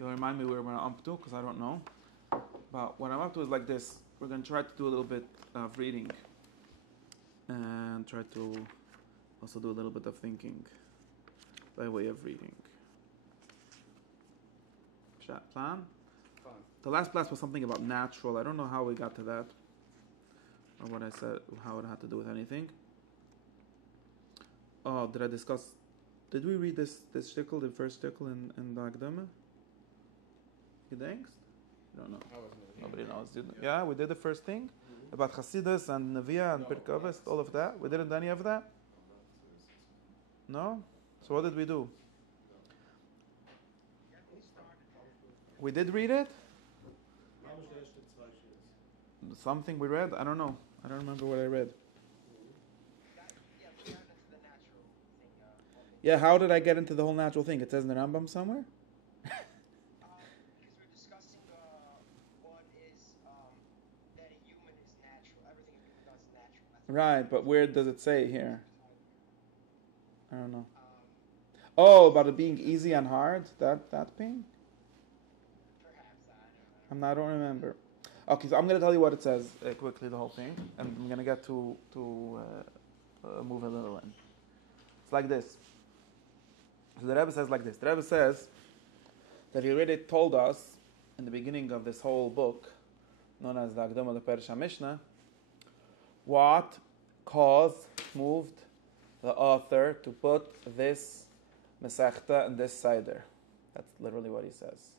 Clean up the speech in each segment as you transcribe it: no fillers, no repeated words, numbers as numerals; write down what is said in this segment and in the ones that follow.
You'll remind me where we're up to, because I don't know. But what I'm up to is like this. We're going to try to do a little bit of reading. And try to also do a little bit of thinking by way of reading. Plan? Fine. The last class was something about natural. I don't know how we got to that. Or what I said, how it had to do with anything. Oh, did I discuss... Did we read this shtickle, the first shtickle in the Hakdama? You thinks? I don't know. Nobody knows. Yeah, we did the first thing about Chasidus and Neviah and Pirkei Avos, all of that. We didn't do any of that? No? So what did we do? We did read it? Something we read? I don't know. I don't remember what I read. Yeah, how did I get into the whole natural thing? It says in the Rambam somewhere? Because we're discussing what is that a human is natural. Everything a human does is natural. Right, but where does it say here? I don't know. Oh, about it being easy and hard? That thing? Perhaps, I don't remember. Okay, so I'm going to tell you what it says quickly, the whole thing, and I'm going to get to move a little in. It's like this. So the Rebbe says like this. The Rebbe says that he already told us in the beginning of this whole book, known as the Hakdama the Perush HaMishnah, what moved the author to put this Masechta and this Seder. That's literally what he says.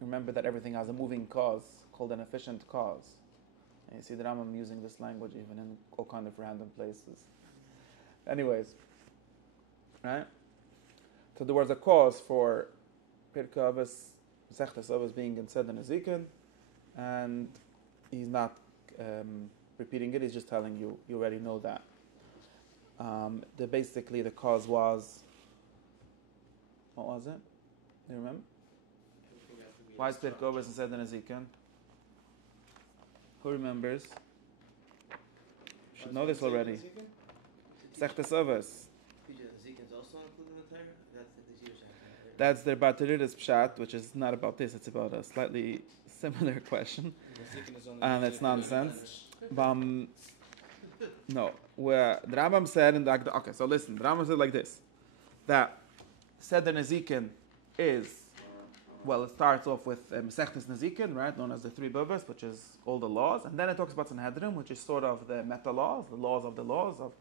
Remember that everything has a moving cause called an efficient cause. And you see the Rambam using this language even in all kind of random places. Anyways, right? So there was a cause for Pirkei Avos, Masechtas Avos being in Seder Nezikin, and he's not repeating it, he's just telling you, you already know that. Basically the cause was, what was it? Do you remember? Why is Pirkei Avos in Seder Nezikin? Who remembers? You should know this already. Masechtas Avos. That's their Batiridas Pshat, which is not about this, it's about a slightly similar question. And it's nonsense. No, where the Rambam said in the Hakdama, okay, so listen, the Rambam said like this, that Seder Nezikin is, well, it starts off with Masechtas Nezikin, right, known as the three bavas, which is all the laws, and then it talks about Sanhedrin, which is sort of the meta laws, the laws of the laws of.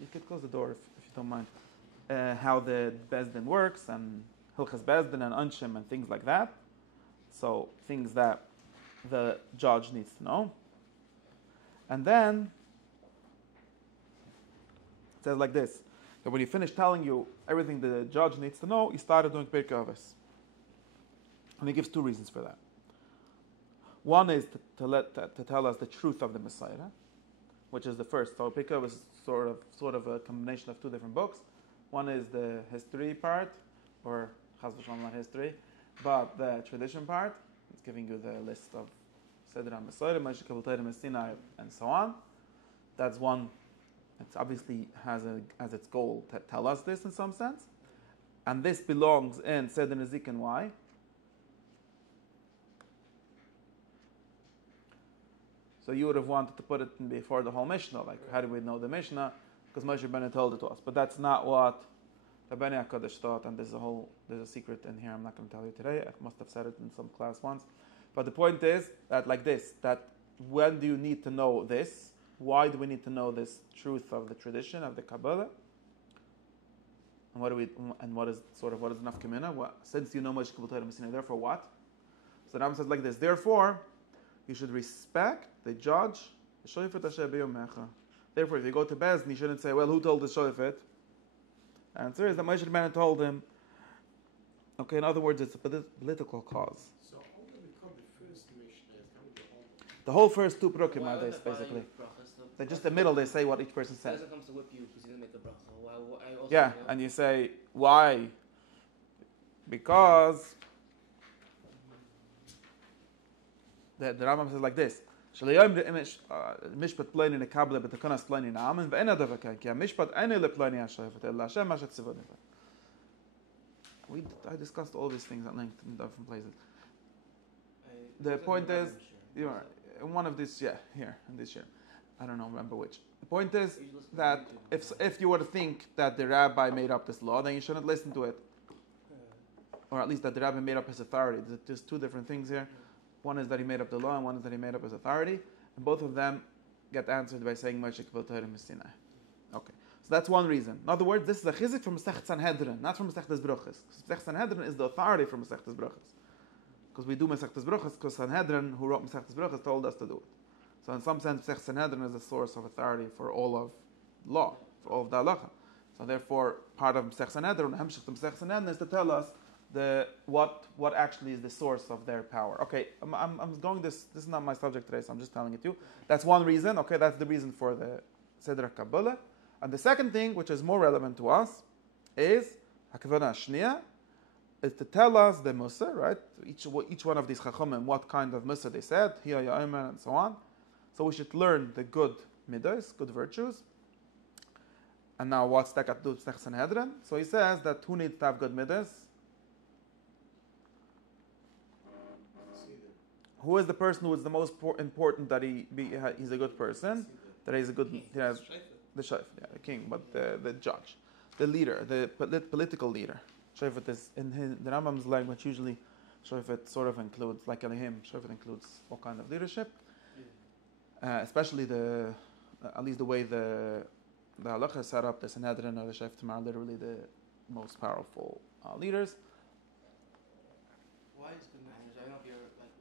You could close the door if you don't mind. How the Bezdin works, and Hilchas Bezdin and Anshim and things like that. So things that the judge needs to know. And then it says like this, that when he finished telling you everything the judge needs to know, he started doing Pirkei Avos. And he gives two reasons for that. One is to tell us the truth of the Messiah, which is the first. So Pirkei Avos is sort of a combination of two different books. One is the history part, or Chas v'Shalom not history, but the tradition part. It's giving you the list of Seder HaMesayra, Moshe Kibbutz Torah Sinai, and so on. That's one. It obviously has as its goal to tell us this in some sense. And this belongs in Seder Nezikin. Why? So you would have wanted to put it before the whole Mishnah. Like, how do we know the Mishnah? Because Moshe Rabbeinu told it to us. But that's not what Rabbeinu HaKadosh thought, and there's a secret in here I'm not going to tell you today. I must have said it in some class once. But the point is that like this, that when do you need to know this? Why do we need to know this truth of the tradition, of the Kabbalah? And what is enough Kamina? Since you know Moshe Kibbutz Torah Sinai, therefore what? So the Rambam says like this, therefore, you should respect the judge. Therefore, if you go to Bezdin, you shouldn't say, well, who told the shofet? Answer is that Moshe Rabbeinu told him. Okay, in other words, it's a political cause. So only because the first Mishnah is coming to all. The whole first two Prakim are this, basically. They just the middle, they say what each person says. Comes to whip you because you didn't make the bracha. Yeah, and you say, why? Because the Rambam says like this. משפט פלוני נקבל בתקנס פלוני נאמן ואין הדבר כן כי המשפט אין לפלוני השופט אלא השם מה שציווה. I discussed all these things at length in different places. The point is, in one of these, here, in this year. I don't know, remember which. The point is that if you were to think that the rabbi made up this law, then you shouldn't listen to it. Or at least that the rabbi made up his authority. There's two different things here. One is that he made up the law, and one is that he made up his authority. And both of them get answered by saying Moshe Kibbutz Torah Sinai. Okay. So that's one reason. In other words, this is a chizik from Masechet Sanhedrin, not from Masechet Bruchos. Masechet Sanhedrin is the authority for Masechet Bruchos. Because we do Masechet Bruchos because Sanhedrin, who wrote Masechet Bruchos, told us to do it. So in some sense, Masechet Sanhedrin is a source of authority for all of law, for all of the halacha. So therefore, part of Masechet Sanhedrin, Hemshech to Masechet Sanhedrin, is to tell us what actually is the source of their power. Okay, I'm going this is not my subject today, so I'm just telling it to you. That's one reason, okay, that's the reason for the Seder Kabbalah. And the second thing, which is more relevant to us, is Hakavana Shnia, is to tell us the Musa, right? Each one of these Chachamim, what kind of Musa they said, Hiya Ya'omer, and so on. So we should learn the good midas, good virtues. And now what's that got to do with Masechet Sanhedrin? So he says that who needs to have good midas? Who is the person who is the most important that he's a good person, that he's a good, he has the shayf, the king, but the judge, the leader, the political leader. Shayfet is in the Rambam's language usually. Shayfet sort of includes, like Elohim, Shayfet includes all kind of leadership, especially at least the way the halacha is set up. The Sanhedrin or the Shayfetim are literally the most powerful leaders. Why is good manners? I don't know if you're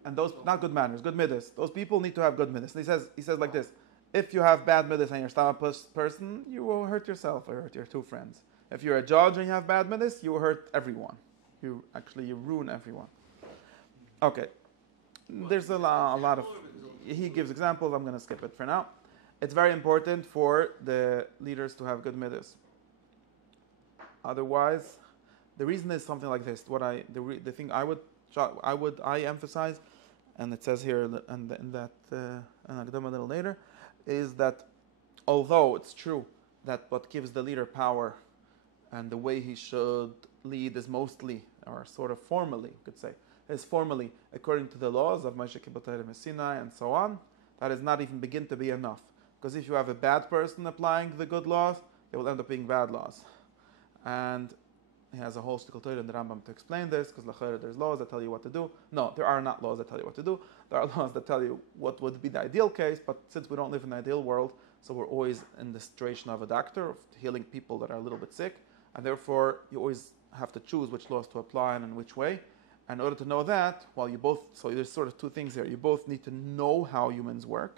And those, not good manners, good midas. Those people need to have good midas. He says like this: if you have bad midas and you're a person, you will hurt yourself or hurt your two friends. If you're a judge and you have bad midas, you will hurt everyone. You ruin everyone. Okay, there's a lot of. He gives examples. I'm going to skip it for now. It's very important for the leaders to have good midas. Otherwise, the reason is something like this. The thing I emphasize, and it says here in that Hakdama a little later, is that although it's true that what gives the leader power and the way he should lead is mostly, or sort of formally, you could say, is formally according to the laws of Moshe Kibbutz Torah Sinai and so on, that does not even begin to be enough. Because if you have a bad person applying the good laws, they will end up being bad laws. And he has a whole shtickle Torah in the Rambam to explain this, because there's laws that tell you what to do. No, there are not laws that tell you what to do. There are laws that tell you what would be the ideal case, but since we don't live in an ideal world, so we're always in the situation of a doctor, of healing people that are a little bit sick, and therefore you always have to choose which laws to apply and in which way. And in order to know that, so there's sort of two things here. You both need to know how humans work,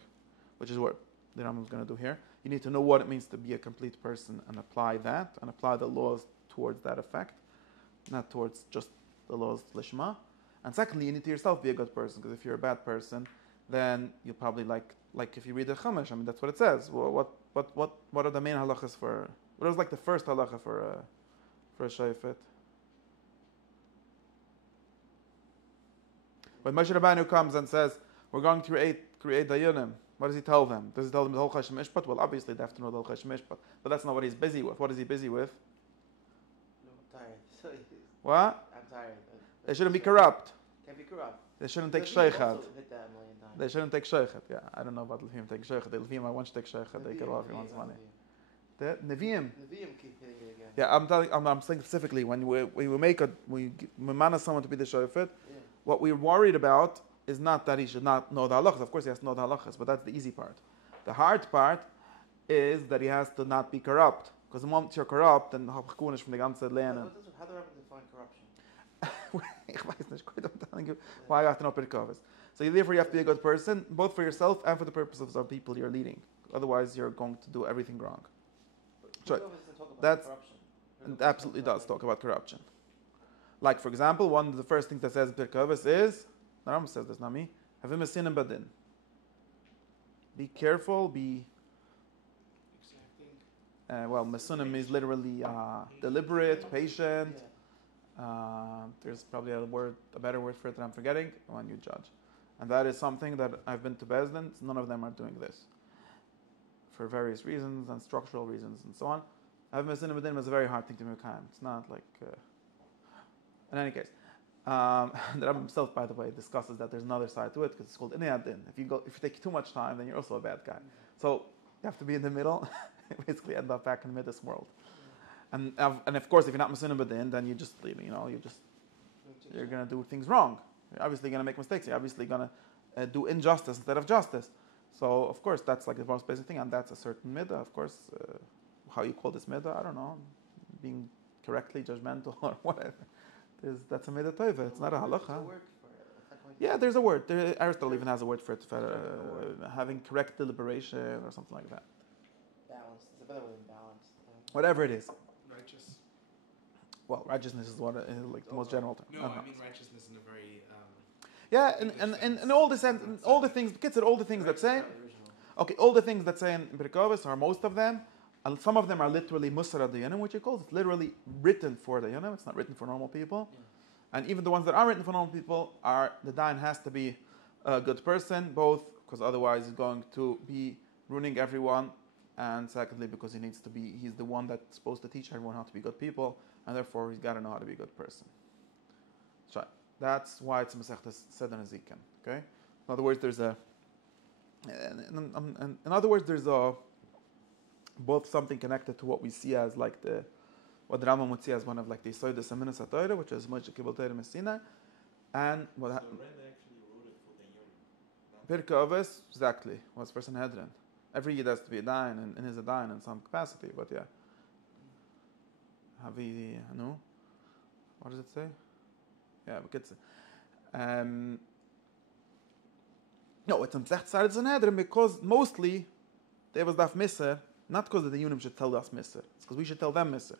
which is what the Rambam is going to do here. You need to know what it means to be a complete person and apply that, and apply the laws towards that effect, not towards just the laws lishma. And secondly, you need to yourself be a good person, because if you're a bad person, then you'll probably like if you read the Chumash, I mean that's what it says. Well, what are the main halachas for? What was like the first halacha for a shayfet? When Moshe Rabbeinu comes and says we're going to create dayanim, what does he tell them? Does he tell them the whole Chashem Mishpat? Well, obviously they have to know the whole Chashem Mishpat, but that's not what he's busy with. What is he busy with? I'm tired. What? I'm tired. They shouldn't be corrupt. Can't be corrupt. They shouldn't take Levim sheikhat. also hit that a million times. They shouldn't take sheikhat. Yeah, I don't know about Levim take sheikhat. The Levim, I want to take sheikhat. They get off everyone's money. The Nevi'im. Levim keep hitting it again. Yeah, I'm saying specifically when we manage someone to be the shayfet, what we're worried about is not that he should not know the halachas. Of course, he has to know the halachas, but that's the easy part. The hard part is that he has to not be corrupt. Because the moment you're corrupt, then Hakdama from the ganze lernen. How do I define corruption? Ich weiß nicht, I'm telling you why you have to know Pirkavos. So therefore you have to be a good person, both for yourself and for the purposes of people you're leading. Otherwise you're going to do everything wrong. So that's, it absolutely does talk about corruption. Like for example, one of the first things that says in Pirkavos is, the Rambam says this, not me, have him a sin and badin. Be careful, be... Mesunim is literally deliberate, patient. There's probably a better word for it that I'm forgetting, when you judge. And that is something that I've been to Bezdin, none of them are doing this. For various reasons and structural reasons and so on. Having Mesunim B'din is a very hard thing to make. It's not like... In any case, the Rebbe himself, by the way, discusses that there's another side to it because it's called iniyad din. If you take too much time, then you're also a bad guy. So you have to be in the middle. Basically, end up back in the middle world. And of course, if you're not masunim b'din, then you're gonna do things wrong. You're obviously gonna make mistakes. You're obviously gonna do injustice instead of justice. So of course, that's like the most basic thing, and that's a certain midah. Of course, how you call this midah, I don't know, being correctly judgmental or whatever. That's a midah tova. It's not a halacha. Yeah, there's a word. Aristotle even has a word for it, for having correct deliberation or something like that. Balanced. It's a better word than balanced. Whatever it is. Righteous. Well, righteousness is what like the most general term. No, I mean righteousness in a very. Yeah, and all the kids said all the things that say. Okay, all the things that say in Pirkei are most of them, and some of them are literally musar dayanim, which it calls. It's literally written for dayanim. It's not written for normal people. Yeah. And even the ones that are written for normal people are the dayan has to be a good person, both because otherwise he's going to be ruining everyone, and secondly because he's the one that's supposed to teach everyone how to be good people, and therefore he's got to know how to be a good person. So that's why it's Masechtas Seder Nezikin. Okay. In other words, there's both something connected to what we see as like what the Rambam would see as one of like the Yisodas Aminos HaTorah, which is Moshe Kibbutz Torah Messina, and what happened. So Rebbe actually wrote it for the Yom. Pirkei Avos, exactly, was first in Hedron. Every yid has to be a dayan, and is a dayan in some capacity, but yeah. No? What does it say? Yeah, but it's no, it's it's an Hedron because mostly they was daf misser, not because the Yunim should tell us misser. It's because we should tell them misser.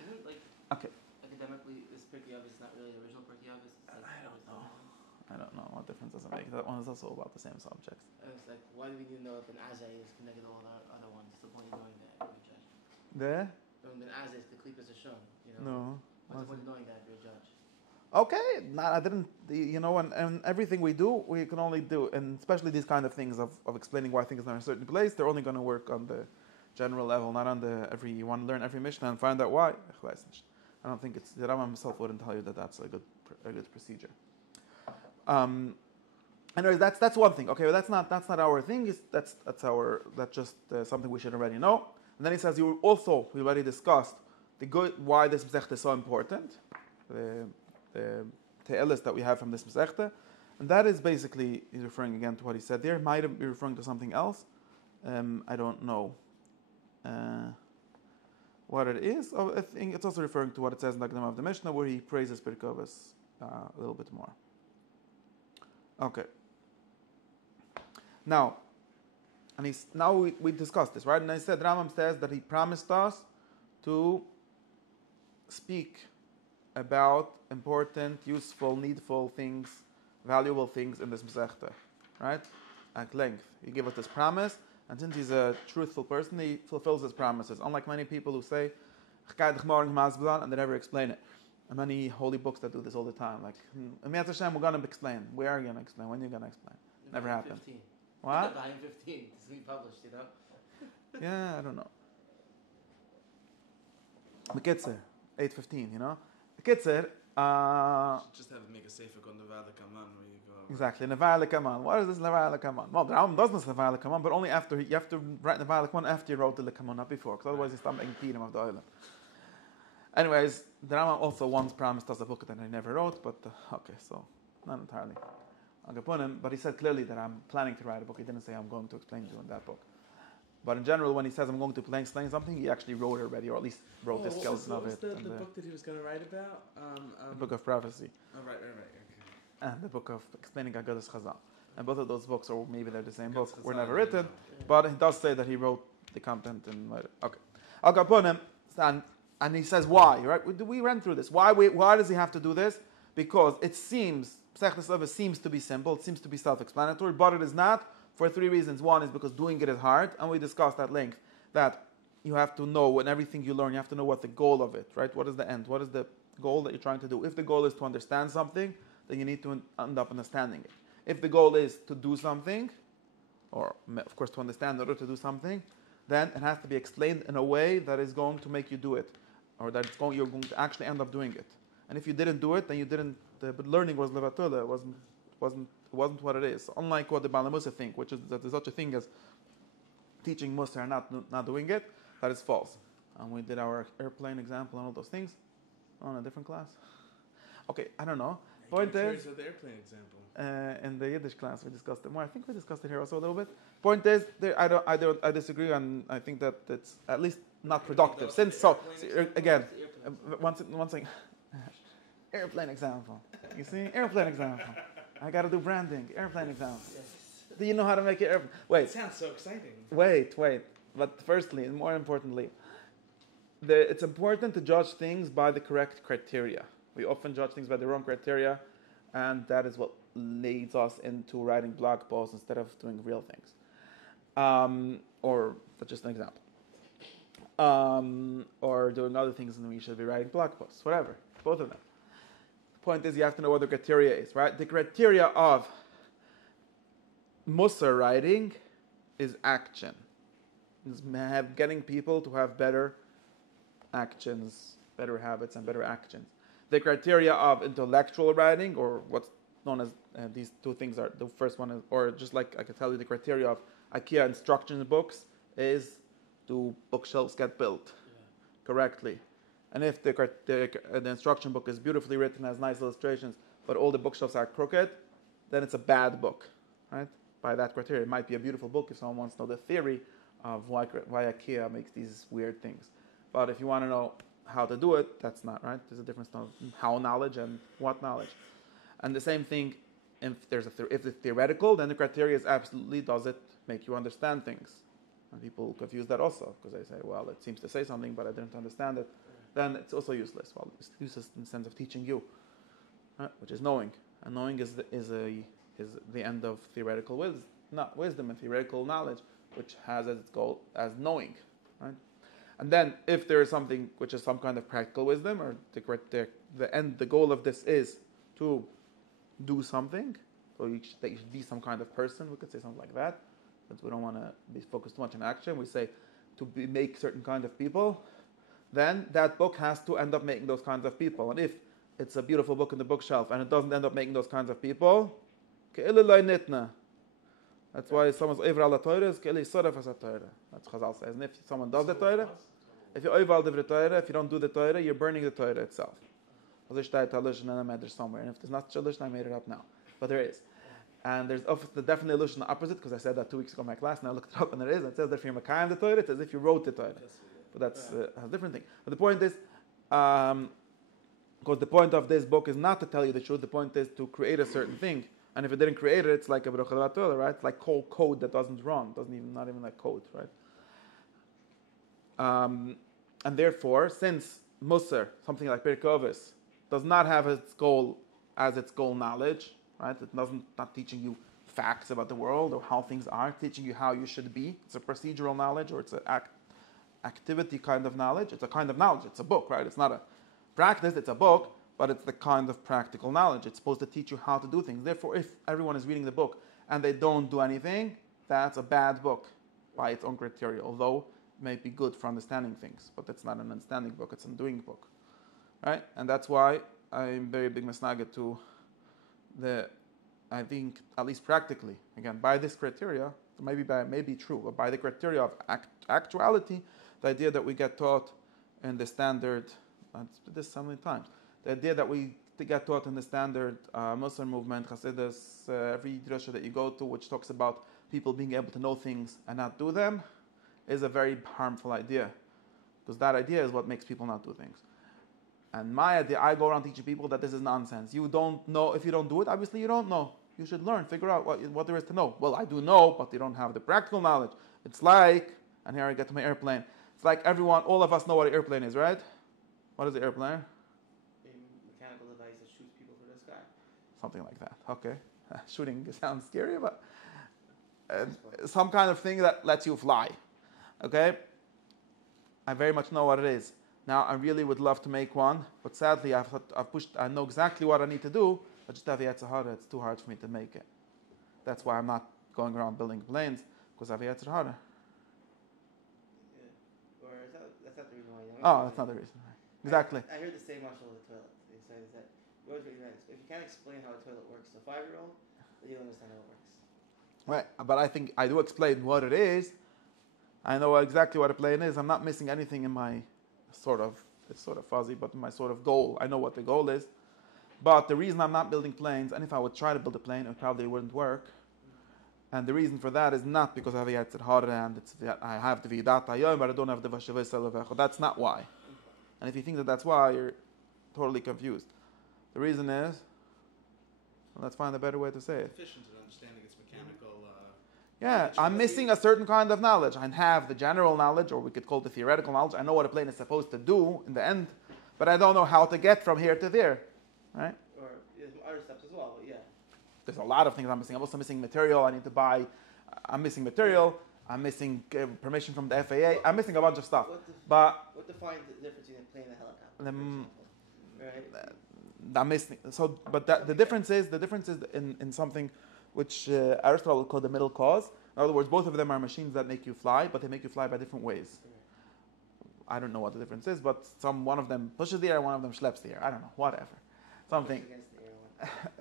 Isn't Okay. Academically, is Pirkei Avos not really the original Pirkei Avos? I don't know. What difference does it make? That one is also about the same subjects. It's like, why do we need to know if an Azay is connected to all the other ones? What's the point of knowing that? Judge? There? When an Azay is the Klipas are shown, No. What's the point of knowing that, you're a judge? Okay, I didn't, and everything we do, we can only do, and especially these kind of things of explaining why things are in a certain place, they're only going to work on the general level, not on you want to learn every Mishnah and find out why. I don't think the Rambam himself wouldn't tell you that that's a good procedure. Anyways, that's one thing. Okay, well, that's not our thing. That's just something we should already know. And then he says we already discussed why this Masechta is so important. The te'elis that we have from this Masechta, and that is basically he's referring again to what he said there. Might be referring to something else. I don't know what it is. I think it's also referring to what it says in the Hakdama of the Mishnah, where he praises Pirkei Avos a little bit more. Okay. Now we discussed this, right? And I said Rambam says that he promised us to speak about important, useful, needful things, valuable things in this Masechta, right? At length. He gave us this promise, and since he's a truthful person, he fulfills his promises. Unlike many people who say, and they never explain it. And many holy books that do this all the time. Like, Emiyat Hashem, we're going to explain. Where are you going to explain? When are you going to explain? Never happened. 15. What? Volume 15. This will be published, Yeah, I don't know. Bekitzer, 8:15, Bekitzer, just have to make a sefer on the Vada Kaman where you go. Exactly, Nevar Lekaman. What is this Nevar Lekaman? Well, the Rambam does this Nevar Lekaman, but only after you have to write Nevar Lekaman after you wrote the Lekaman, not before, because otherwise you start making Pirim of the island. Anyways, the Rambam also once promised us a book that he never wrote, but okay, so not entirely. But he said clearly that I'm planning to write a book. He didn't say I'm going to explain to you in that book. But in general, when he says I'm going to explain something, he actually wrote it already, or at least wrote the skeleton of it. What was the book that he was going to write about? The book of prophecy. Oh, right, okay. And the book of explaining Agadas Chazal. And both of those books, or maybe they're the same book, were never written. But he does say that he wrote the content and later. Okay. Al Kaponim, and he says why, right? We ran through this. Why does he have to do this? Because it seems, Masechtas Avos seems to be simple, it seems to be self-explanatory, but it is not. For three reasons. One is because doing it is hard, and we discussed at length that you have to know, in everything you learn, you have to know what the goal of it, right? What is the end? What is the goal that you're trying to do? If the goal is to understand something, then you need to end up understanding it. If the goal is to do something, or of course to understand in order to do something, then it has to be explained in a way that is going to make you do it, or that you're going to actually end up doing it. And if you didn't do it, then you didn't. But learning was levatula. It wasn't what it is. So unlike what the Balamusa think, which is that there's such a thing as teaching Musa and not doing it, that is false. And we did our airplane example and all those things on a different class. Okay, I don't know. Point is, the airplane example. in the Yiddish class we discussed it more. I think we discussed it here also a little bit. Point is, I disagree, and I think that it's at least not productive. Since again, one thing, airplane example. You see, airplane example. I got to do branding. Airplane example. Do you know how to make it? Wait. It sounds so exciting. Wait. But firstly, and more importantly, it's important to judge things by the correct criteria. We often judge things by the wrong criteria, and that is what leads us into writing blog posts instead of doing real things. Or that's just an example. Or doing other things, and we should be writing blog posts. Whatever, both of them. The point is, you have to know what the criteria is, right? The criteria of Musar writing is action. It's getting people to have better actions, better habits, and better actions. The criteria of intellectual writing, or what's known as these two things are, the first one is, or just like I can tell you, the criteria of IKEA instruction books is, do bookshelves get built correctly? And if the instruction book is beautifully written, has nice illustrations, but all the bookshelves are crooked, then it's a bad book, right? By that criteria. It might be a beautiful book if someone wants to know the theory of why IKEA makes these weird things. But if you want to know how to do it, that's not right. There's a difference of how knowledge and what knowledge. And the same thing, if it's theoretical, then the criteria is absolutely, does it make you understand things? And people confuse that also, because they say, well, it seems to say something, but I didn't understand it. Then it's also useless. Well, it's useless in the sense of teaching you, right? Which is knowing. And knowing is the end of theoretical wisdom, not wisdom and theoretical knowledge, which has as its goal as knowing, right? And then, if there is something which is some kind of practical wisdom, or the goal of this is to do something, so that you should be some kind of person. We could say something like that, but we don't want to be focused too much on action. We say make certain kind of people. Then that book has to end up making those kinds of people. And if it's a beautiful book in the bookshelf and it doesn't end up making those kinds of people, that's why someone's over al Torah is ke'ili soraf as a Torah. That's Chazal says. And if someone does the Torah, if you're over al the Torah, if you don't do the Torah, you're burning the Torah itself. There's a medrash somewhere, and if there's not such a lishon, I made it up now, but there is. And there's definitely a lishon opposite, because I said that 2 weeks ago in my class, and I looked it up, and there is. It says that if you're makayim the Torah, it's as if you wrote the Torah. But that's a different thing. But the point is, because the point of this book is not to tell you the truth. The point is to create a certain thing. And if it didn't create it, it's like a bracha Torah, right? It's like code that doesn't run, not even like code, right? And therefore, since Musar, something like Pirkovis, does not have its goal as its goal knowledge, right? It not teaching you facts about the world or how things are, teaching you how you should be. It's a procedural knowledge, or it's an activity kind of knowledge. It's a kind of knowledge. It's a book, right? It's not a practice. It's a book. But it's the kind of practical knowledge. It's supposed to teach you how to do things. Therefore, if everyone is reading the book and they don't do anything, that's a bad book by its own criteria, although it may be good for understanding things. But it's not an understanding book, it's a doing book. Right? And that's why I'm very big masnaga to I think, at least practically, again, by this criteria, maybe true, but by the criteria of actuality, the idea that we get taught in the standard, I've said this so many times, the idea that we get taught in the standard Muslim movement, Hasidus, every drasha that you go to, which talks about people being able to know things and not do them, is a very harmful idea. Because that idea is what makes people not do things. And my idea, I go around teaching people that this is nonsense. You don't know, if you don't do it, obviously you don't know. You should learn, figure out what there is to know. Well, I do know, but you don't have the practical knowledge. It's like, and here I get to my airplane. It's like all of us know what an airplane is, right? What is an airplane? Mechanical device that shoots people through the sky. Something like that. Okay. Shooting sounds scary, but some kind of thing that lets you fly. Okay? I very much know what it is. Now, I really would love to make one, but sadly, I know exactly what I need to do, but just have the Yetzirah, it's too hard for me to make it. That's why I'm not going around building planes, because I have Yetzirah. Or that's not the reason why you don't. Oh, that's not the reason. Exactly. I heard the same mashal with the toilet. They said that if you can't explain how a toilet works to a 5-year-old, then you don't understand how it works. Right, but I think I do explain what it is. I know exactly what a plane is. I'm not missing anything in my it's sort of fuzzy, but in my sort of goal. I know what the goal is. But the reason I'm not building planes, and if I would try to build a plane, it probably wouldn't work. And the reason for that is not because I have a Yetzer Hara and I have the Vidat Hayom, but I don't have the Vashavei Selevecho. That's not why. And if you think that that's why, you're totally confused. The reason is, well, let's find a better way to say it. Efficient in understanding its mechanical. Yeah, I'm missing a certain kind of knowledge. I have the general knowledge, or we could call it the theoretical knowledge. I know what a plane is supposed to do in the end, but I don't know how to get from here to there. Right? Or other steps as well, but yeah. There's a lot of things I'm missing. I'm also missing material. I need to buy. I'm missing material. I'm missing permission from the FAA. I'm missing a bunch of stuff. What defines the difference between a plane and a helicopter? Right? I'm missing. So, but the difference is in something which Aristotle would call the middle cause. In other words, both of them are machines that make you fly, but they make you fly by different ways. I don't know what the difference is, but one of them pushes the air, one of them schleps the air. I don't know, whatever. Something.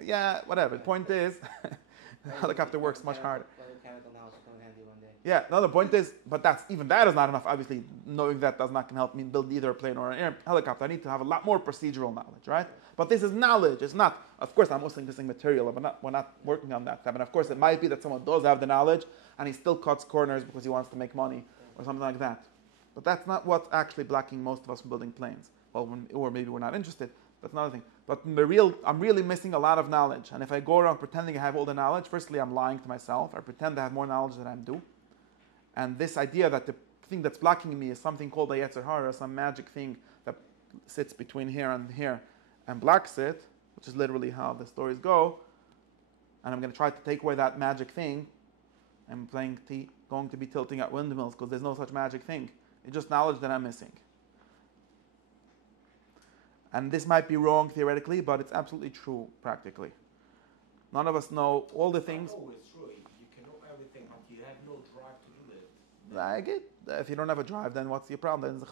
Yeah, whatever. The point is, the helicopter works much harder. Mechanical knowledge will come in handy one day. Yeah, no, the point is, but that is not enough. Obviously, knowing that does not can help me build either a plane or an helicopter. I need to have a lot more procedural knowledge, right? But this is knowledge. It's not, of course, I'm mostly missing material, but we're not working on that. And of course, it might be that someone does have the knowledge and he still cuts corners because he wants to make money or something like that. But that's not what's actually blocking most of us from building planes. Well, or maybe we're not interested. That's another thing. But I'm really missing a lot of knowledge. And if I go around pretending I have all the knowledge, firstly, I'm lying to myself. I pretend I have more knowledge than I do. And this idea that the thing that's blocking me is something called a Yetzer Hara, some magic thing that sits between here and blocks it, which is literally how the stories go. And I'm going to try to take away that magic thing. I'm going to be tilting at windmills because there's no such magic thing. It's just knowledge that I'm missing. And this might be wrong theoretically, but it's absolutely true practically. None of us know all the things. It's always true. You can know everything, but you have no drive to do it. I get. If you don't have a drive, then what's your problem?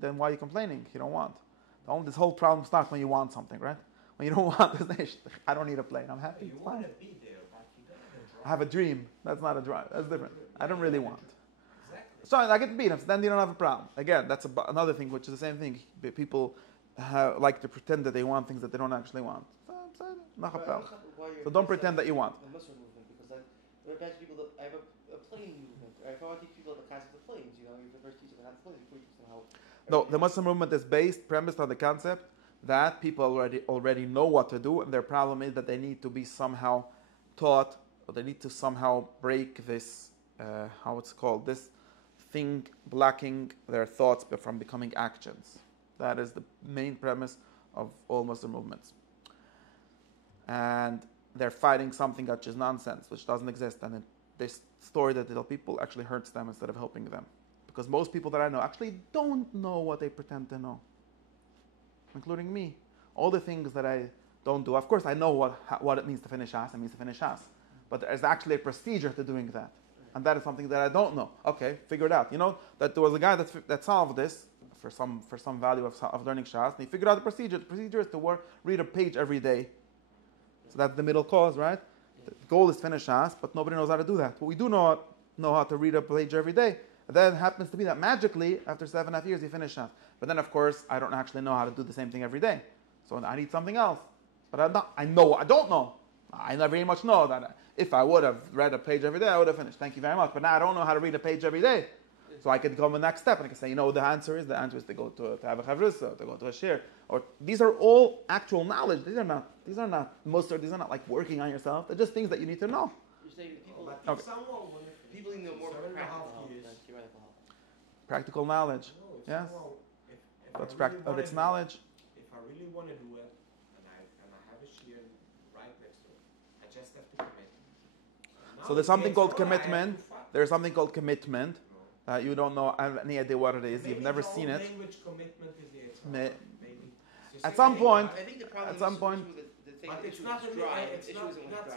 Then why are you complaining? You don't want. This whole problem starts when you want something, right? When you don't want this, I don't need a plane. I'm happy. You It's want fine. to be there, but you don't have a drive. I have a dream. That's not a drive. That's different. I don't really want. Exactly. So I get beat up. So then you don't have a problem. Again, that's another thing, which is the same thing. People like to pretend that they want things that they don't actually want. Not a problem. So don't pretend that you want. The Muslim movement, because I have a plane movement. Right? If I want to teach people the concept of planes, you're the first teacher that has planes before you teach them how. No, the Muslim movement is premised on the concept that people already know what to do, and their problem is that they need to be somehow taught, or they need to somehow break this, this thing blocking their thoughts from becoming actions. That is the main premise of all Muslim movements. And they're fighting something which is nonsense, which doesn't exist. And this story that they tell people actually hurts them instead of helping them. Because most people that I know actually don't know what they pretend to know, including me. All the things that I don't do. Of course, I know what it means to finish Shas. It means to finish Shas. But there's actually a procedure to doing that. And that is something that I don't know. Okay, figure it out. You know, that there was a guy that solved this for some value of learning Shas, and he figured out the procedure. The procedure is to read a page every day. So that's the middle cause, right? The goal is finish Shas, but nobody knows how to do that. But we do know how to read a page every day. And then it happens to be that magically, after 7.5 years, you finish Shas. But then, of course, I don't actually know how to do the same thing every day. So I need something else. But I don't know. I very much know that if I would have read a page every day, I would have finished. Thank you very much. But now I don't know how to read a page every day. So I could go the next step and I can say, the answer is to go to have a chavrusa, to go to a shir. Or these are all actual knowledge. These are not musar. These are not like working on yourself. They're just things that you need to know. You're saying people, Okay. people need to know more practical help than theoretical help. Practical knowledge. Yes. But it's knowledge. If I really want to do it, and I have a shir right next to it, I just have to commit. So there's something called commitment. There's something called commitment. You don't know any idea what it is. You've never seen it. Language commitment is the Maybe. It's At some point, I think the problem at some point, but it's not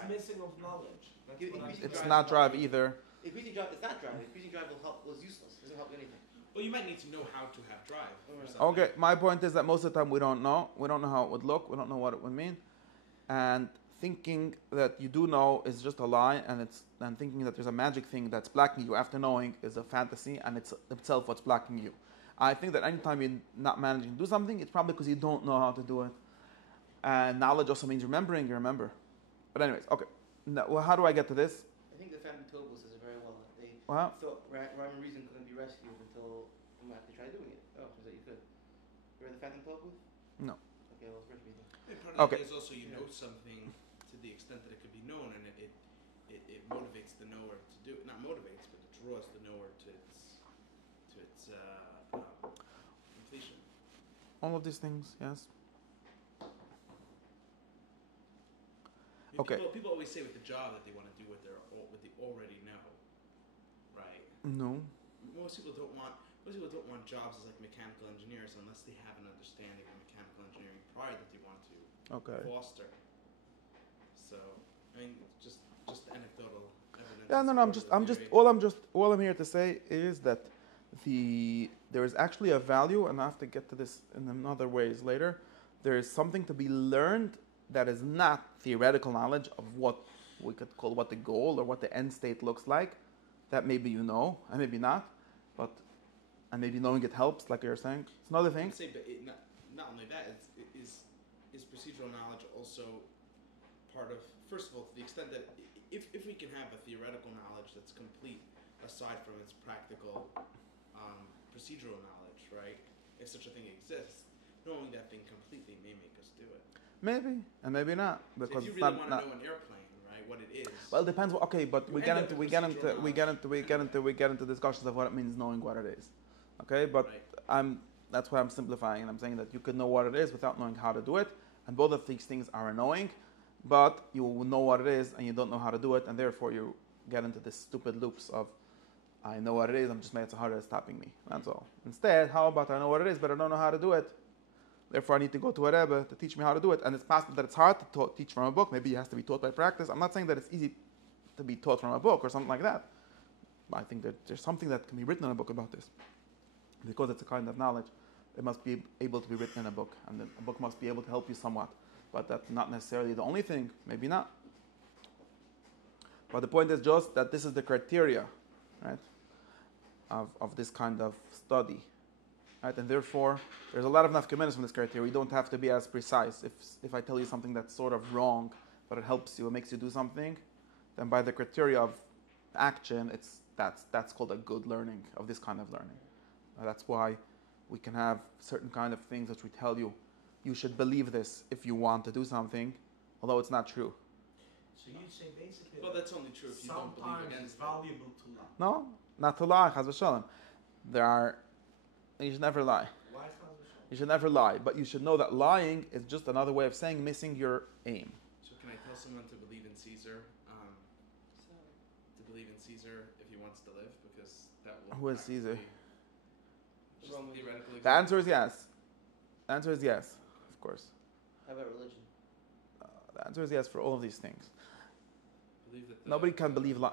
missing of knowledge. That's what I'm saying. it's not drive either. Increasing drive is not drive. Increasing drive was useless. It doesn't help anything. Well, you might need to know how to have drive. Or something. Okay, my point is that most of the time we don't know. We don't know how it would look. We don't know what it would mean. And thinking that you do know is just a lie, and thinking that there's a magic thing that's blocking you after knowing is a fantasy, and it's itself what's blocking you. I think that anytime you're not managing to do something, it's probably because you don't know how to do it. And knowledge also means remembering, you remember. But anyways, okay. Now, well, how do I get to this? I think the family Tobel says it very well. They Well, thought rhyme and reason couldn't be rescued until they tried doing it. Oh, turns out you could. You read the Phantom Tobel? No. Okay, well, it's worth reading. Okay. Is also you know something to the extent that it could be known, and it motivates the knower to do it. Not motivates, but it draws the knower to its completion. All of these things, yes. I mean, Okay. People always say with the job that they want to do what they already know, right? No. Most people don't want jobs as like mechanical engineers unless they have an understanding of mechanical engineering prior that they want to foster. So, I mean, just anecdotal evidence. Yeah, no. All I'm here to say is that there is actually a value, and I have to get to this in other ways later. There is something to be learned that is not theoretical knowledge of what we could call what the goal or what the end state looks like. That maybe you know, and maybe not, and maybe knowing it helps, like you're saying. It's another thing. I'd say, but not only that, is procedural knowledge also part of, first of all, to the extent that if we can have a theoretical knowledge that's complete, aside from its practical procedural knowledge, right? If such a thing exists, knowing that thing completely may make us do it. Maybe, and maybe not, because so if you really want to know an airplane, right, what it is. Well, it depends. Okay, but we get into discussions of what it means knowing what it is. Okay, but right. That's why I'm simplifying, and I'm saying that you could know what it is without knowing how to do it, and both of these things are annoying, but you will know what it is and you don't know how to do it, and therefore you get into this stupid loops of I know what it is, I'm just making it harder, it's stopping me. That's all. Instead, how about I know what it is, but I don't know how to do it? Therefore, I need to go to a Rebbe to teach me how to do it. And it's possible that it's hard to teach from a book. Maybe it has to be taught by practice. I'm not saying that it's easy to be taught from a book or something like that. But I think that there's something that can be written in a book about this. Because it's a kind of knowledge, it must be able to be written in a book. And a book must be able to help you somewhat. But that's not necessarily the only thing. Maybe not. But the point is just that this is the criteria, right, of this kind of study. Right? And therefore, there's a lot of nafkamenas from this criteria. You don't have to be as precise. If I tell you something that's sort of wrong, but it helps you, it makes you do something, then by the criteria of action, that's called a good learning, of this kind of learning. That's why we can have certain kind of things which we tell you, you should believe this if you want to do something, although it's not true. So you say basically. Well, that's only true if you don't believe sometimes against it's valuable to lie. No, not to lie, chas v'shalom. You should never lie. Why is that? You should never lie, but you should know that lying is just another way of saying missing your aim. So can I tell someone to believe in Caesar? To believe in Caesar if he wants to live, because that will. Who is Caesar? Just theoretically. The answer is yes. The answer is yes, of course. How about religion? The answer is yes for all of these things. Believe that Nobody can believe.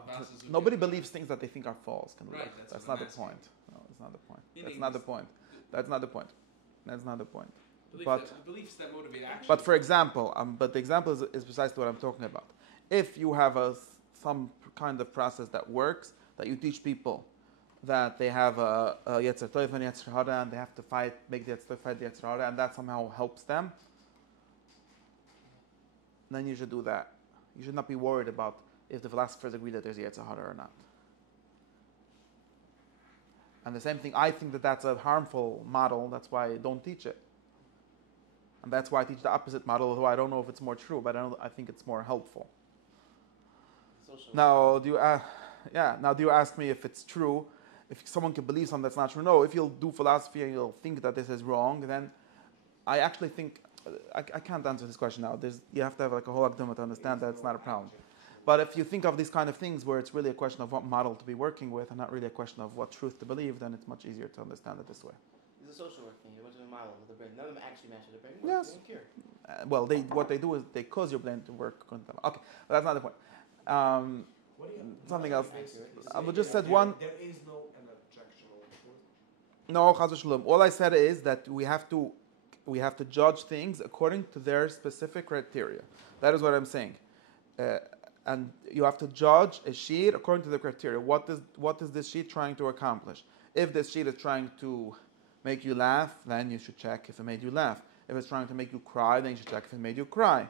Nobody believes things that they think are false. Can believe. Right, That's what not I'm the point. No, that's not the point. Meaning That's not the point. That's not the point. That's not the point. Beliefs that motivate action. But for example, but the example is precisely what I'm talking about. If you have some kind of process that works, that you teach people that they have a Yetzer Tov and Yetzer Hara, and they have to make the Yetzer Tov fight the Yetzer Hara, and that somehow helps them, then you should do that. You should not be worried about if the philosophers agree that there's Yetzer Hara or not. And the same thing, I think that that's a harmful model. That's why I don't teach it. And that's why I teach the opposite model, although I don't know if it's more true, but I think it's more helpful. Now, do you ask me if it's true? If someone can believe something that's not true? No, if you'll do philosophy and you'll think that this is wrong, then I actually think, I can't answer this question now. You have to have like a whole Hakdama to understand that it's not a problem. But if you think of these kind of things where it's really a question of what model to be working with and not really a question of what truth to believe, then it's much easier to understand it this way. It's a social work thing. It wasn't a model with the brain. None of them actually match the brain. Yes. They don't care. Well, what they do is they cause your brain to work. Okay, but that's not the point. Something else. I would just said one. There is no an objectional truth. No, chas v'shalom. All I said is that we have to judge things according to their specific criteria. That is what I'm saying. And you have to judge a sheet according to the criteria. What is this sheet trying to accomplish? If this sheet is trying to make you laugh, then you should check if it made you laugh. If it's trying to make you cry, then you should check if it made you cry.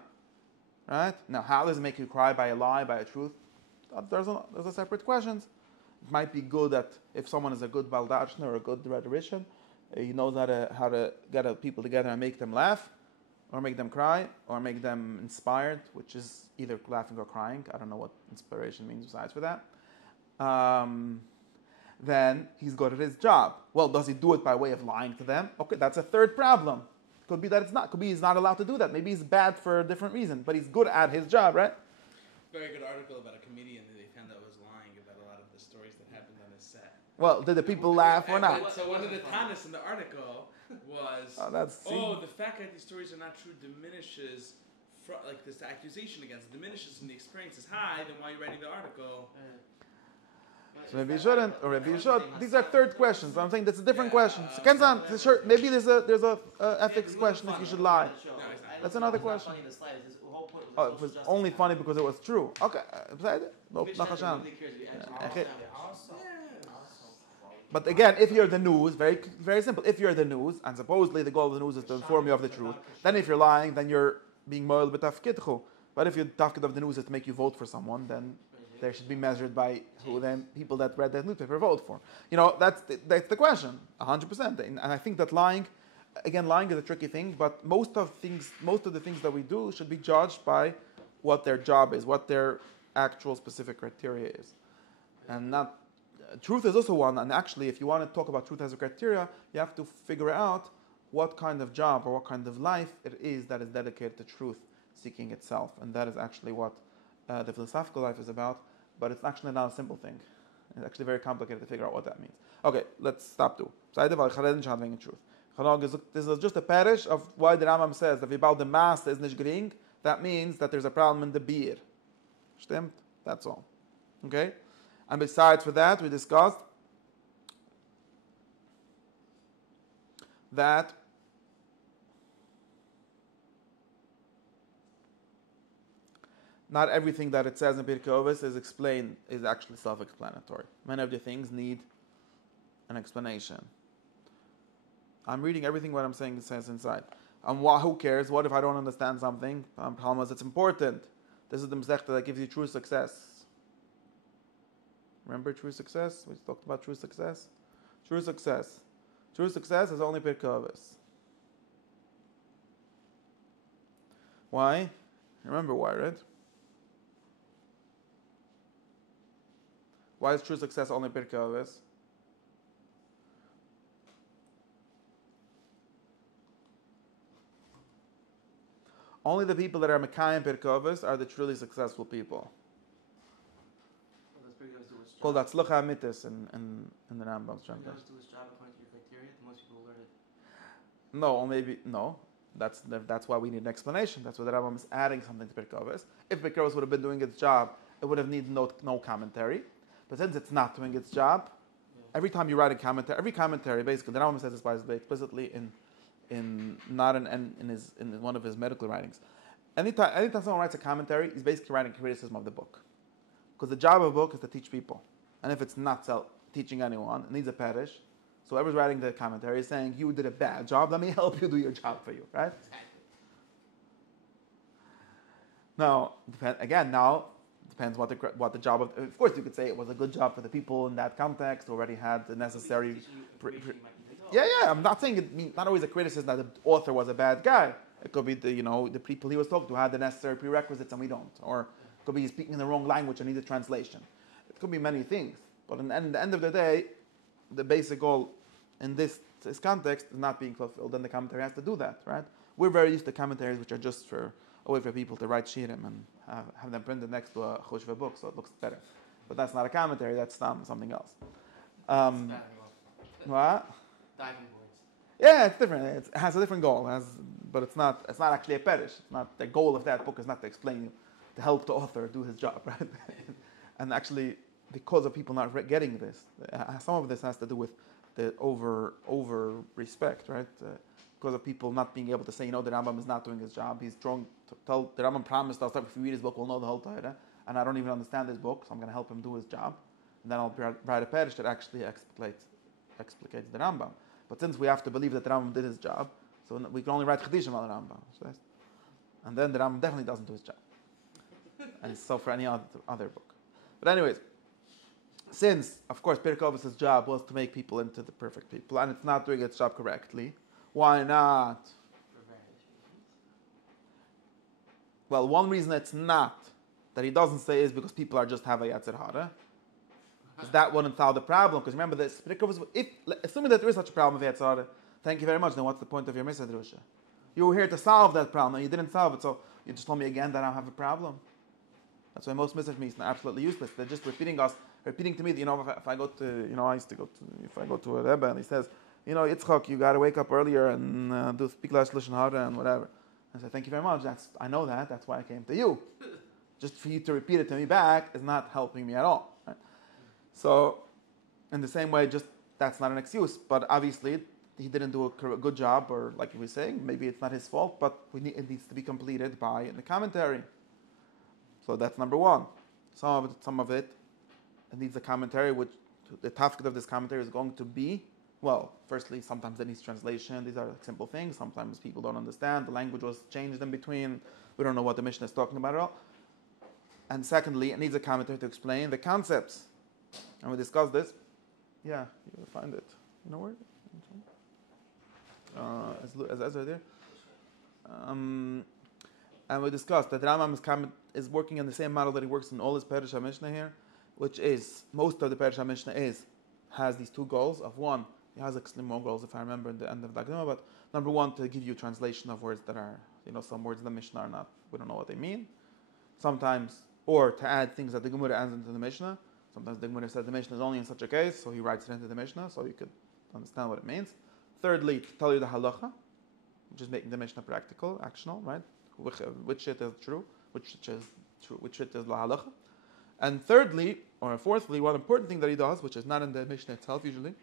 Right? Now, how does it make you cry? By a lie, by a truth? There's a separate questions. It might be good that if someone is a good baldachner or a good rhetorician, he knows how to get people together and make them laugh, or make them cry, or make them inspired, which is either laughing or crying. I don't know what inspiration means besides for that. Then he's good at his job. Well, does he do it by way of lying to them? Okay, that's a third problem. Could be that it's not. Could be he's not allowed to do that. Maybe he's bad for a different reason, but he's good at his job, right? Very good article about a comedian that they found out was lying about a lot of the stories that happened on his set. Well, did the people laugh or not? So one of the tanis in the article was, the fact that these stories are not true diminishes, this accusation against it diminishes and the experience is high, then why are you writing the article? So maybe you shouldn't, or maybe you should. These are third questions. I'm saying that's a different question. So maybe there's a ethics question if you should lie. That's another question. Oh, it was only funny because it was true. Okay, no, but again, if you're the news, very very simple. If you're the news, and supposedly the goal of the news is to inform you of the truth, then if you're lying, then you're being moil b'tafkidchu. But if your tafkid of the news is to make you vote for someone, then they should be measured by who then people that read that newspaper vote for. That's the question, 100%. And I think that lying is a tricky thing, but most of the things that we do should be judged by what their job is, what their actual specific criteria is. And not truth is also one, and actually if you want to talk about truth as a criteria, you have to figure out what kind of job or what kind of life it is that is dedicated to truth seeking itself. And that is actually what the philosophical life is about, but it's actually not a simple thing. It's actually very complicated to figure out what that means. Okay, let's stop to. This is just a parish of why the Rambam says that about the mass is nicht gering. That means that there's a problem in the beer. Stimmt? That's all. Okay? And besides for that, we discussed that not everything that it says in Pirkei Avos is actually self-explanatory. Many of the things need an explanation. I'm reading everything what I'm saying says inside. And who cares? What if I don't understand something? Problem is, it's important. This is the Masechta that gives you true success. Remember true success? We talked about true success. True success. True success is only Pirkei Avos. Why? Remember why, right? Why is true success only Pirkei Avos? Only the people that are Mekayim Pirkei Avos are the truly successful people. Called Atzlucha Amitis in the Rambam's translation. No, or maybe no. That's why we need an explanation. That's why the Rambam is adding something to Pirkei Avos. If Pirkei Avos would have been doing its job, it would have needed no commentary. But since it's not doing its job, every time you write a commentary, every commentary basically, the Rambam says this by explicitly in one of his medical writings. Anytime someone writes a commentary, he's basically writing criticism of the book. Because the job of a book is to teach people. And if it's not teaching anyone, it needs a parish. So whoever's writing the commentary is saying, you did a bad job, let me help you do your job for you, right? Now, depends what the job of course you could say it was a good job for the people in that context, already had the necessary... I'm not saying it means not always a criticism that the author was a bad guy. It could be the people he was talking to had the necessary prerequisites and we don't. Or it could be he's speaking in the wrong language and needs a translation. It could be many things. But at the end of the day, the basic goal in this context is not being fulfilled. Then the commentary has to do that, right? We're very used to commentaries which are just a way for people to write shirim and have them printed next to a choshva book so it looks better. But that's not a commentary, that's something else. What? Diving boards. Yeah, it's different. It has a different goal, but it's not actually a parish. It's not the goal of that book is not to explain you, to help the author do his job, right? And actually, because of people not getting this, some of this has to do with the over respect, right? Because of people not being able to say, the Rambam is not doing his job. He's trying to tell the Rambam promised us that if we read his book, we'll know the whole Torah, and I don't even understand his book, so I'm going to help him do his job, and then I'll write a perish that actually explicates the Rambam. But since we have to believe that the Rambam did his job, so we can only write Chedishim on the Rambam. So and then the Rambam definitely doesn't do his job. And so for any other book. But anyways, since, of course, Pirkei Avos' job was to make people into the perfect people, and it's not doing its job correctly, why not? Well, one reason it's not, that he doesn't say, is because people are just have a Yetzer Hara. Because that wouldn't solve the problem. Because remember, the Pirkei Avos, assuming that there is such a problem with Yetzer Hara, thank you very much, then what's the point of your Misa Drusha? You were here to solve that problem, and you didn't solve it, so you just told me again that I don't have a problem. That's why most Misa Drusha are absolutely useless. They're just repeating to me, if I go to, I used to go to, if I go to a Rebbe, and he says, Yitzchok, you got to wake up earlier and do speak Lashon Hara and whatever. I said, thank you very much. I know that. That's why I came to you. Just for you to repeat it to me back is not helping me at all. Right? So, in the same way, just that's not an excuse. But obviously, he didn't do a good job, or like you were saying, maybe it's not his fault, but it needs to be completed by the commentary. So that's number one. Some of it needs a commentary, which the tafkid of this commentary is going to be, well, firstly, sometimes it needs translation. These are simple things. Sometimes people don't understand. The language was changed in between. We don't know what the Mishnah is talking about at all. And secondly, it needs a commentary to explain the concepts. And we discussed this. Yeah, you will find it. You know where? Is Ezra there? And we discussed that Rambam is working in the same model that he works in all his Perish HaMishnah here, which is, most of the Perish HaMishnah has these two goals. Of one, he has actually more goals if I remember in the end of the Hakdama, but number one, to give you translation of words that are, some words in the Mishnah are not, we don't know what they mean. Sometimes, or to add things that the Gemara adds into the Mishnah. Sometimes the Gemara says the Mishnah is only in such a case, so he writes it into the Mishnah, so you could understand what it means. Thirdly, to tell you the halacha, which is making the Mishnah practical, actional, right? Which shit is true, which shit is la halacha. And thirdly, or fourthly, one important thing that he does, which is not in the Mishnah itself usually,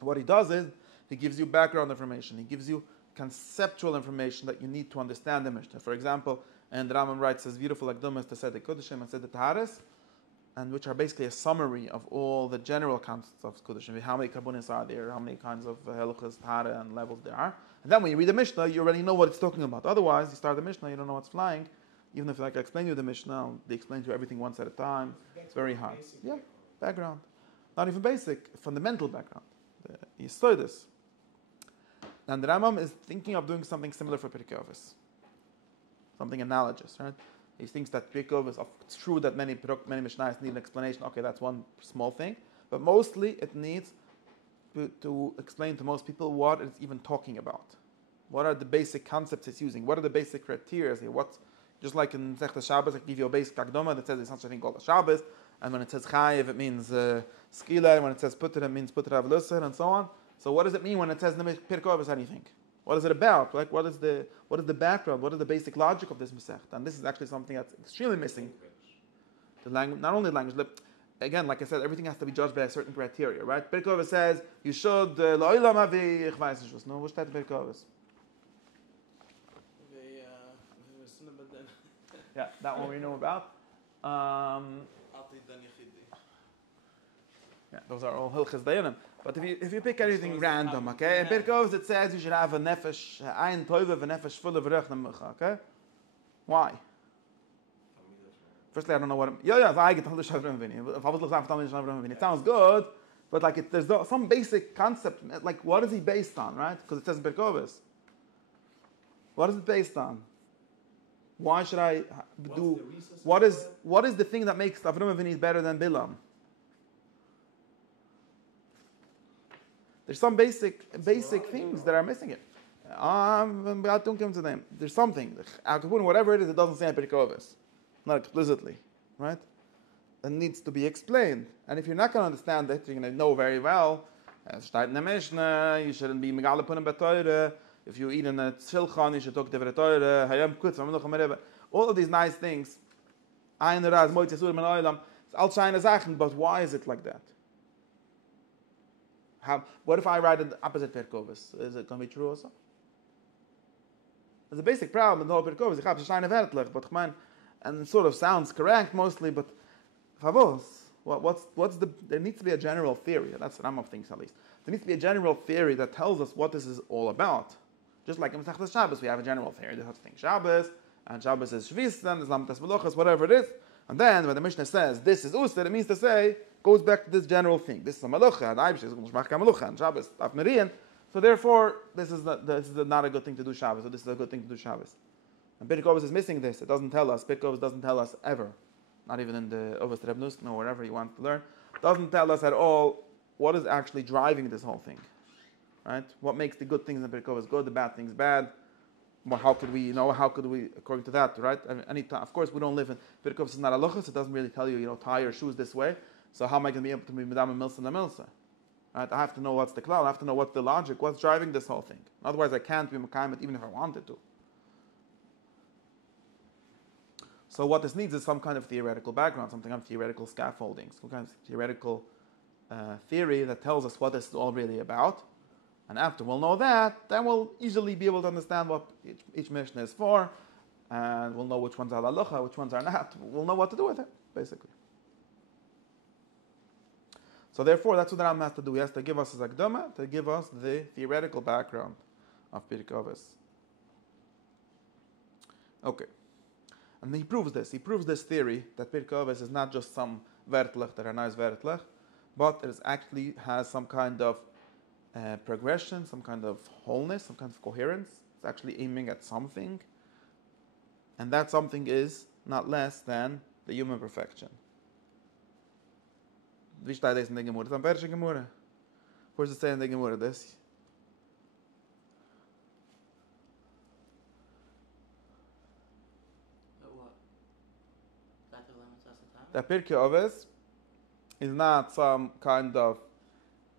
what he does is, he gives you background information. He gives you conceptual information that you need to understand the Mishnah. For example, and the Rambam writes his beautiful Hakdamas to Seder Kudashim and Seder Taharis, and which are basically a summary of all the general concepts of Kudashim. How many karbonis are there, how many kinds of halachas, tahara, and levels there are. And then when you read the Mishnah, you already know what it's talking about. Otherwise, you start the Mishnah, you don't know what's flying. Even if I explain to you the Mishnah, they explain to you everything once at a time. It's very hard. Yeah, background. Not even basic, fundamental background. You saw this. And the Rambam is thinking of doing something similar for Pirkei Avos. Something analogous, right? He thinks that Pirkei Avos, it's true that many Mishnayos need an explanation. Okay, that's one small thing. But mostly it needs to explain to most people what it's even talking about. What are the basic concepts it's using? What are the basic criteria here? Just like in Sechta Shabbos, I give you a basic Hakdama that says there's such a thing called a Shabbos, and when it says Chayiv, it means Skila, and when it says Putter, it means Putter Avlusser, and so on. So what does it mean when it says in the Pirkei Avos anything? What is it about? Like what is the background? What is the basic logic of this Masech? And this is actually something that's extremely missing. The language, not only language, again, like I said, everything has to be judged by a certain criteria, right? Pirkei Avos says you should Lo'olam havi ich weiß nicht was. No, what's that Pirkei Avos? Yeah, that one we know about. Yeah, those are all Hilchas Dayanim. But if you pick anything random, okay, in Pirkei Avos it says you should have a nefesh, ein toive, a nefesh full of rech nemucha, okay? Why? Firstly, I don't know what. It sounds good, but like there's some basic concept. Like what is he based on, right? Because it says Pirkei Avos. What is it based on? Why should I do? What is the thing that makes Avram Avinu better than Bilam? There's some basic things that are missing it. There's something. Whatever it is, it doesn't say in Pirkei Avos, not explicitly, right? It needs to be explained. And if you're not going to understand it, you're going to know very well. Steht in the Mishnah, you shouldn't be megala punim b'Torah. If you eat in a tzilchan, you should talk to the Torah. All of these nice things. It's all Shine Sachen, but why is it like that? What if I write the opposite Pirkovis? Is it going to be true also? There's a basic problem in the whole Pirkovis. Ich habe es eine Wertlich, but and it sort of sounds correct mostly, but favos. What's the? There needs to be a general theory. That's what I'm thinking at least. There needs to be a general theory that tells us what this is all about. Just like in Masechtas Shabbos, we have a general theory. There's such a thing Shabbos, and Shabbos is Shvis, then there's Lamtas Velochas, whatever it is. And then when the Mishnah says this is Uster, it means to say goes back to this general thing. This is a Malucha, and Aibish is Mishmach Malucha, and Shabbos Taf Merian. So therefore, this is not a good thing to do Shabbos, or this is a good thing to do Shabbos. And Pirkei is missing this. It doesn't tell us. Pirkei doesn't tell us ever. Not even in the Ovos Rebnus, or wherever you want to learn. It doesn't tell us at all what is actually driving this whole thing. Right? What makes the good things in Pirkei good, the bad things bad. Well, how could we, according to that, right? Of course, we don't live in Pirkei is not halachos. It doesn't really tell you, tie your shoes this way. So how am I going to be able to be Medam and Milsa and Milsa? Right? I have to know what's the klal. I have to know what's the logic. What's driving this whole thing? Otherwise, I can't be Mekayim even if I wanted to. So what this needs is some kind of theoretical background, some kind of theoretical scaffolding, some kind of theoretical theory that tells us what this is all really about. And after we'll know that, then we'll easily be able to understand what each Mishnah is for, and we'll know which ones are halacha, which ones are not. We'll know what to do with it, basically. So therefore, that's what the Ram has to do. He has to give us his Hakdama, to give us the theoretical background of Pirkei Avos. Okay. And he proves this. He proves this theory that Pirkei Avos is not just some Wertlich, that are nice Wertlich, but it actually has some kind of progression, some kind of wholeness, some kind of coherence. It's actually aiming at something. And that something is not less than the human perfection. Wie steht das in der Gemurah? Das ist am Persche Gemurah. Wo ist es in der Gemurah, das? The Pirkei Avos is not some kind of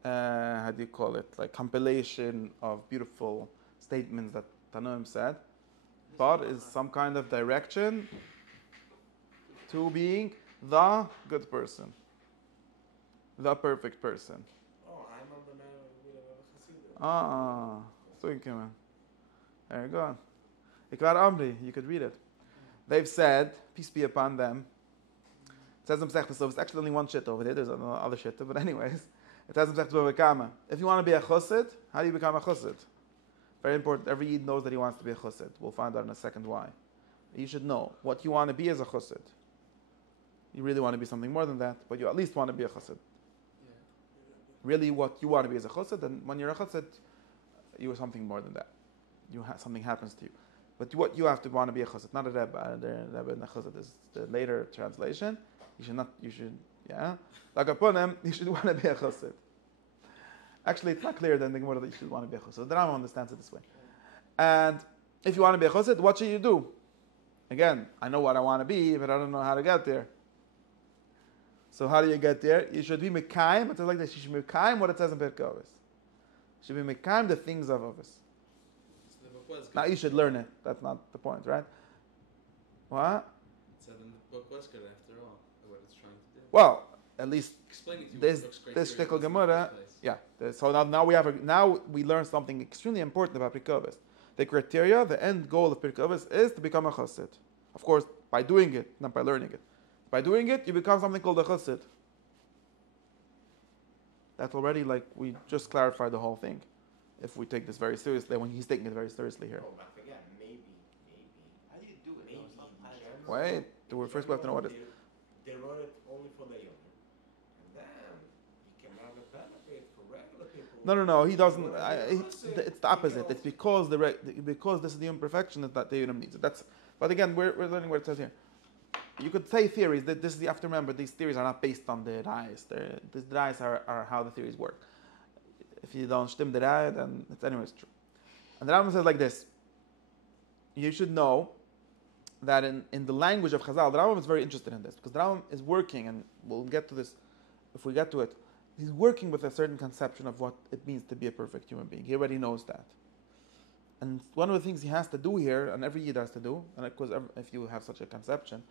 how do you call it, like compilation of beautiful statements that Tanoim said, but is some kind of direction to being the good person, the perfect person. Oh, I'm on the man with So you can. There you go. Ikvar Amri, you could read it. They've said, peace be upon them. It says in Masechtas, so it's actually only one shit over there. There's another shit, but anyways. It says in Masechtas Hakdama. If you want to be a chassid, how do you become a chassid? Very important. Every Yid knows that he wants to be a chassid. We'll find out in a second why. You should know what you want to be as a chassid. You really want to be something more than that, but you at least want to be a chassid. Really, what you want to be as a chassid, and when you're a chassid, you are something more than that. Something happens to you. But what you have to want to be a chassid, not a rebbe. The rebbe and the chassid is the later translation. You should, like upon him, you should want to be a chassid. Actually, it's not clear then the Gemara that you should want to be a chassid. The Rambam understands it this way. And if you want to be a chassid, what should you do? Again, I know what I want to be, but I don't know how to get there. So how do you get there? You should be mekayim. It's like this. You should be mekayim what it says in Pirkei Avos. You should be mekayim the things of Avos. Now you should learn it. That's not the point, right? What? It said in the book was good after all, what it's trying to do. Well, at least Explaining to you this shtickle Gemara. Yeah. So now we learn something extremely important about Pirkei Avos. The criteria, the end goal of Pirkei Avos is to become a chassid. Of course, by doing it, not by learning it. By doing it, you become something called a chassid. That's already like we just clarified the whole thing. If we take this very seriously, when he's taking it very seriously here. Oh, but again, maybe. How do you do it? Maybe Wait, first we have to know what it is. They wrote it only for the young. And then you can have a benefit for regular people. No. He doesn't. It's the opposite. It's because because this is the imperfection that the Yidam needs it. But again, we're learning what it says here. You could say theories. That this is you have to remember. These theories are not based on the rayas. The rayas are how the theories work. If you don't stim the raya, then it's anyways true. And the Rambam says like this. You should know that in the language of Chazal, the Rambam is very interested in this because the Rambam is working, and we'll get to this if we get to it. He's working with a certain conception of what it means to be a perfect human being. He already knows that. And one of the things he has to do here, and every Yid has to do, and of course if you have such a conception,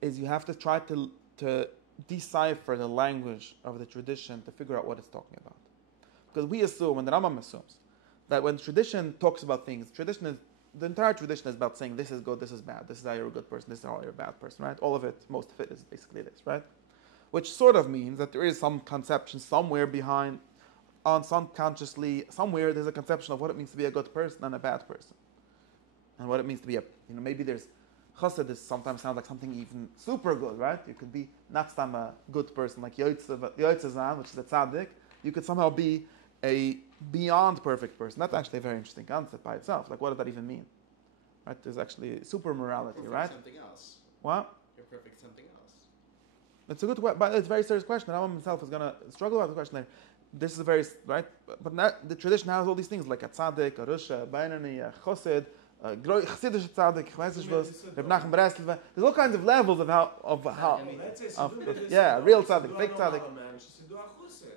is you have to try to decipher the language of the tradition to figure out what it's talking about. Because we assume, and the Rambam assumes, that when tradition talks about things, the entire tradition is about saying this is good, this is bad, this is how you're a good person, this is how you're a bad person, right? All of it, most of it is basically this, right? Which sort of means that there is some conception somewhere behind, unconsciously, somewhere there's a conception of what it means to be a good person and a bad person. And what it means to be maybe there's, chassid sometimes sounds like something even super good, right? You could be not some a good person, like Yitzchok, which is a tzaddik. You could somehow be a beyond perfect person. That's actually a very interesting concept by itself. Like, what does that even mean? Right? There's actually super morality, Perfect right? Something else. What? You're perfect something else. It's a good, but it's a very serious question. The Rambam himself is going to struggle about the question there. This is a very, right? But the tradition has all these things like a tzaddik, a rusha, a bainani, a chassid, a chassidish tzaddik, Reb Nachman Breslov. There's all kinds of levels of how, real tzaddik, fake tzaddik.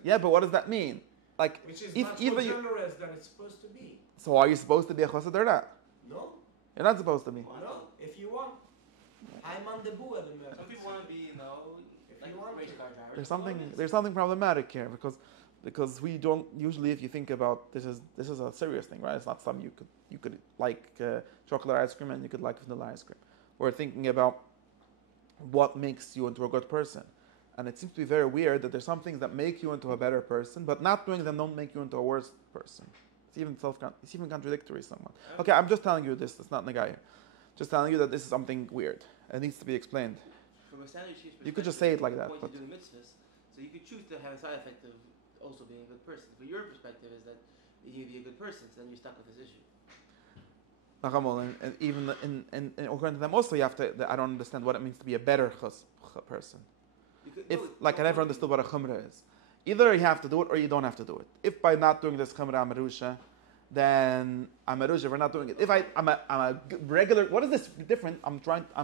Yeah, but what does that mean? Like, which is if much either more you, generous than it's supposed to be. so are you supposed to be a chassid or not? No? You're not supposed to be. No? If you want. I'm on the board. Some people want to be, If you want race car drivers. There's something problematic here because we don't usually, if you think about this is a serious thing, right? It's not something you could like chocolate ice cream and you could like vanilla ice cream. We're thinking about what makes you into a good person, and it seems to be very weird that there's some things that make you into a better person, but not doing them don't make you into a worse person. It's even contradictory somewhat. Okay, I'm just telling you this. It's not Nagai here. Just telling you that this is something weird. It needs to be explained. From a standard chief's You could just say it like that, point but- to do the mitzvahs, so you could choose to have a side effect of also being a good person. But your perspective is that you need to be a good person, so then you're stuck with this issue. And even in according to them also, you have to. I don't understand what it means to be a better person. I never understood what a chumrah is. Either you have to do it or you don't have to do it. If by not doing this chumrah I'm a rusha, then I'm a rusha for not doing it. If I'm a regular, what is this different? I'm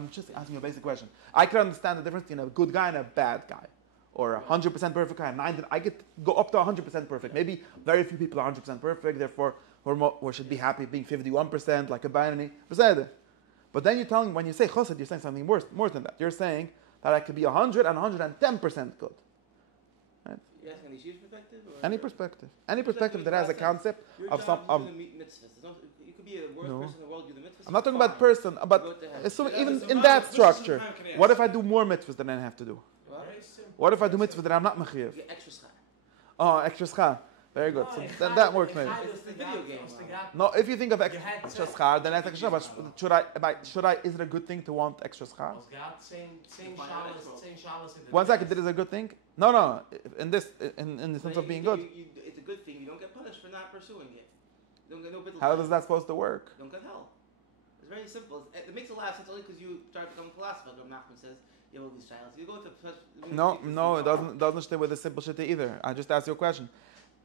just asking you a basic question. I can understand the difference between a good guy and a bad guy, or 100% perfect guy and 90. I get go up to 100% perfect. Maybe very few people are 100% perfect. Therefore, we should be happy being 51%, like a binary. But then you're telling, when you say chassid, you're saying something more than that. You're saying that I could be 100 and 110% good. Right? You asking any chief's perspective? Or Any perspective that has a concept of some. You could be a worst person in the world, do the mitzvahs. I'm not talking about person, but assuming even in that structure, what if I do more mitzvahs than I have to do? What if I do mitzvahs that I'm not mechiyev? You get extra schar. Oh, extra schar. Very good. So then that works maybe. It's the video game. No, if you think of extra schar, then that's extra. But should I? Is it a good thing to want extra schar? One second, it is a good thing. No. In the sense of being good. It's a good thing. You don't get punished for not pursuing it. You don't get no bittul. How is that supposed to work? Don't get hell. It's very simple. It makes a lot of sense only because you try to become a philosopher. Nachman says you have all these trials. You go to No, it doesn't stay with the simple shit either. I just asked you a question.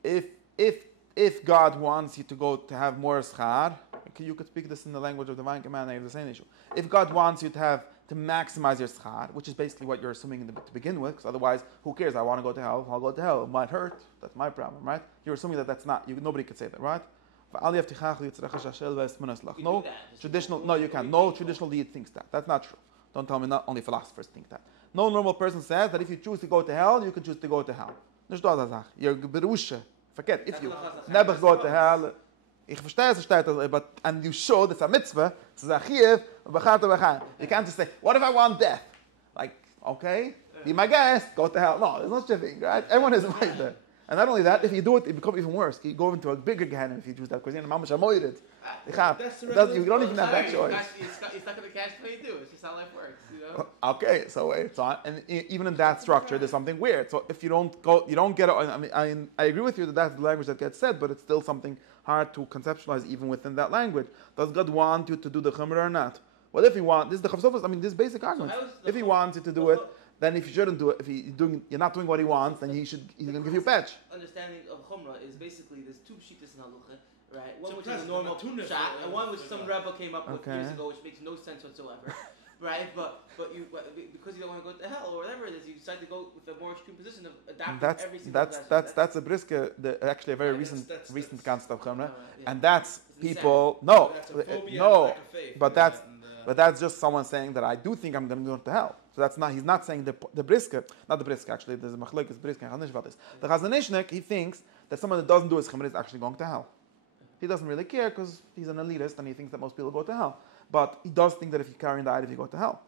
If God wants you to go to have more schar, you could speak this in the language of the divine command. I have the same issue. If God wants you to maximize your schar, which is basically what you're assuming to begin with, because otherwise, who cares? I want to go to hell. I'll go to hell. It might hurt. That's my problem, right? You're assuming that that's not. Nobody could say that, right? No traditional. No, you can't. No traditional deed thinks that. That's not true. Don't tell me not only philosophers think that. No normal person says that if you choose to go to hell, you can choose to go to hell. You're berusha. Forget if you never go to hell. Ich verstehe es, but and you show that's a mitzvah. It's a chiyuv. You can't just say, "What if I want death?" Like, okay, be my guest, go to hell. No, there's no such a thing, right? Everyone is like that. And not only that, if you do it, it becomes even worse. You go into a bigger Gehenna if you choose that, because you're mamash amoyed. You don't even have that choice. You're stuck in the cash pay too. It's just how life works, you know. Okay, so it's on, and even in that structure, there's something weird. So if you don't go, you don't get. I agree with you that that's the language that gets said, but it's still something hard to conceptualize even within that language. Does God want you to do the chumrah or not? What if He wants? This is the chavsofos. This basic argument. If He wants you to do it, then if you shouldn't do it, if you're not doing what He wants, then He's going to give you a patch. Understanding of chumrah is basically there's two shittas in halacha, right? One which is a normal shot, and one which some rebel came up with years ago, which makes no sense whatsoever, right? But because you don't want to go to hell or whatever it is, you decide to go with a more extreme position of adapting every single. That's a briska, actually a very recent concept of chumrah, and that's people. No, but that's just someone saying that I do think I'm going to go to hell. So that's not. He's not saying the briska, not the briska. Actually, there's a machlokes briska. The Chazon Ish, he thinks that someone that doesn't do his chumrah is actually going to hell. He doesn't really care because he's an elitist and he thinks that most people go to hell. But he does think that if you carry in the Eid, you go to hell.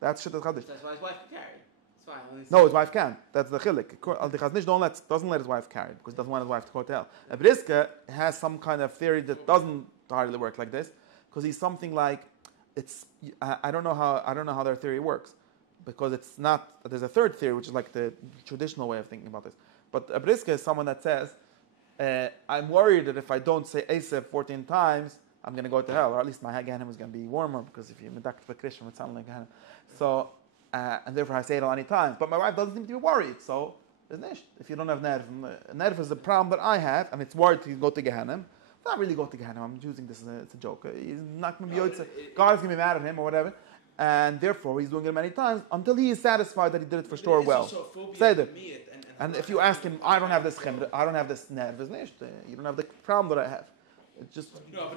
That's Shittas Chadish. That's why his wife can carry. It's fine. No, his wife can. That's the chilik. The Chaznish doesn't let his wife carry because he doesn't want his wife to go to hell. A briska has some kind of theory that doesn't hardly work like this because he's something like it's. I don't know how their theory works because it's not. There's a third theory which is like the traditional way of thinking about this. But a briska is someone that says, "I'm worried that if I don't say Esav 14 times, I'm going to go to hell, or at least my Gehenna is going to be warmer because if you medakt for Krishna, it sounds like Gehenna. So." And therefore I say it any time. But my wife doesn't seem to be worried, so there's nish. If you don't have nerve, nerve is a problem that I have, and it's worried to go to Gehenna. Not really go to Gehenna. I'm using this as a joke. He's not going to be God is going to be mad at him or whatever, and therefore he's doing it many times until he is satisfied that he did it for sure well. Say that. And if you ask him, I don't have this chemra, I don't have this nerve, there's nish. You don't have the problem that I have. It's just. No,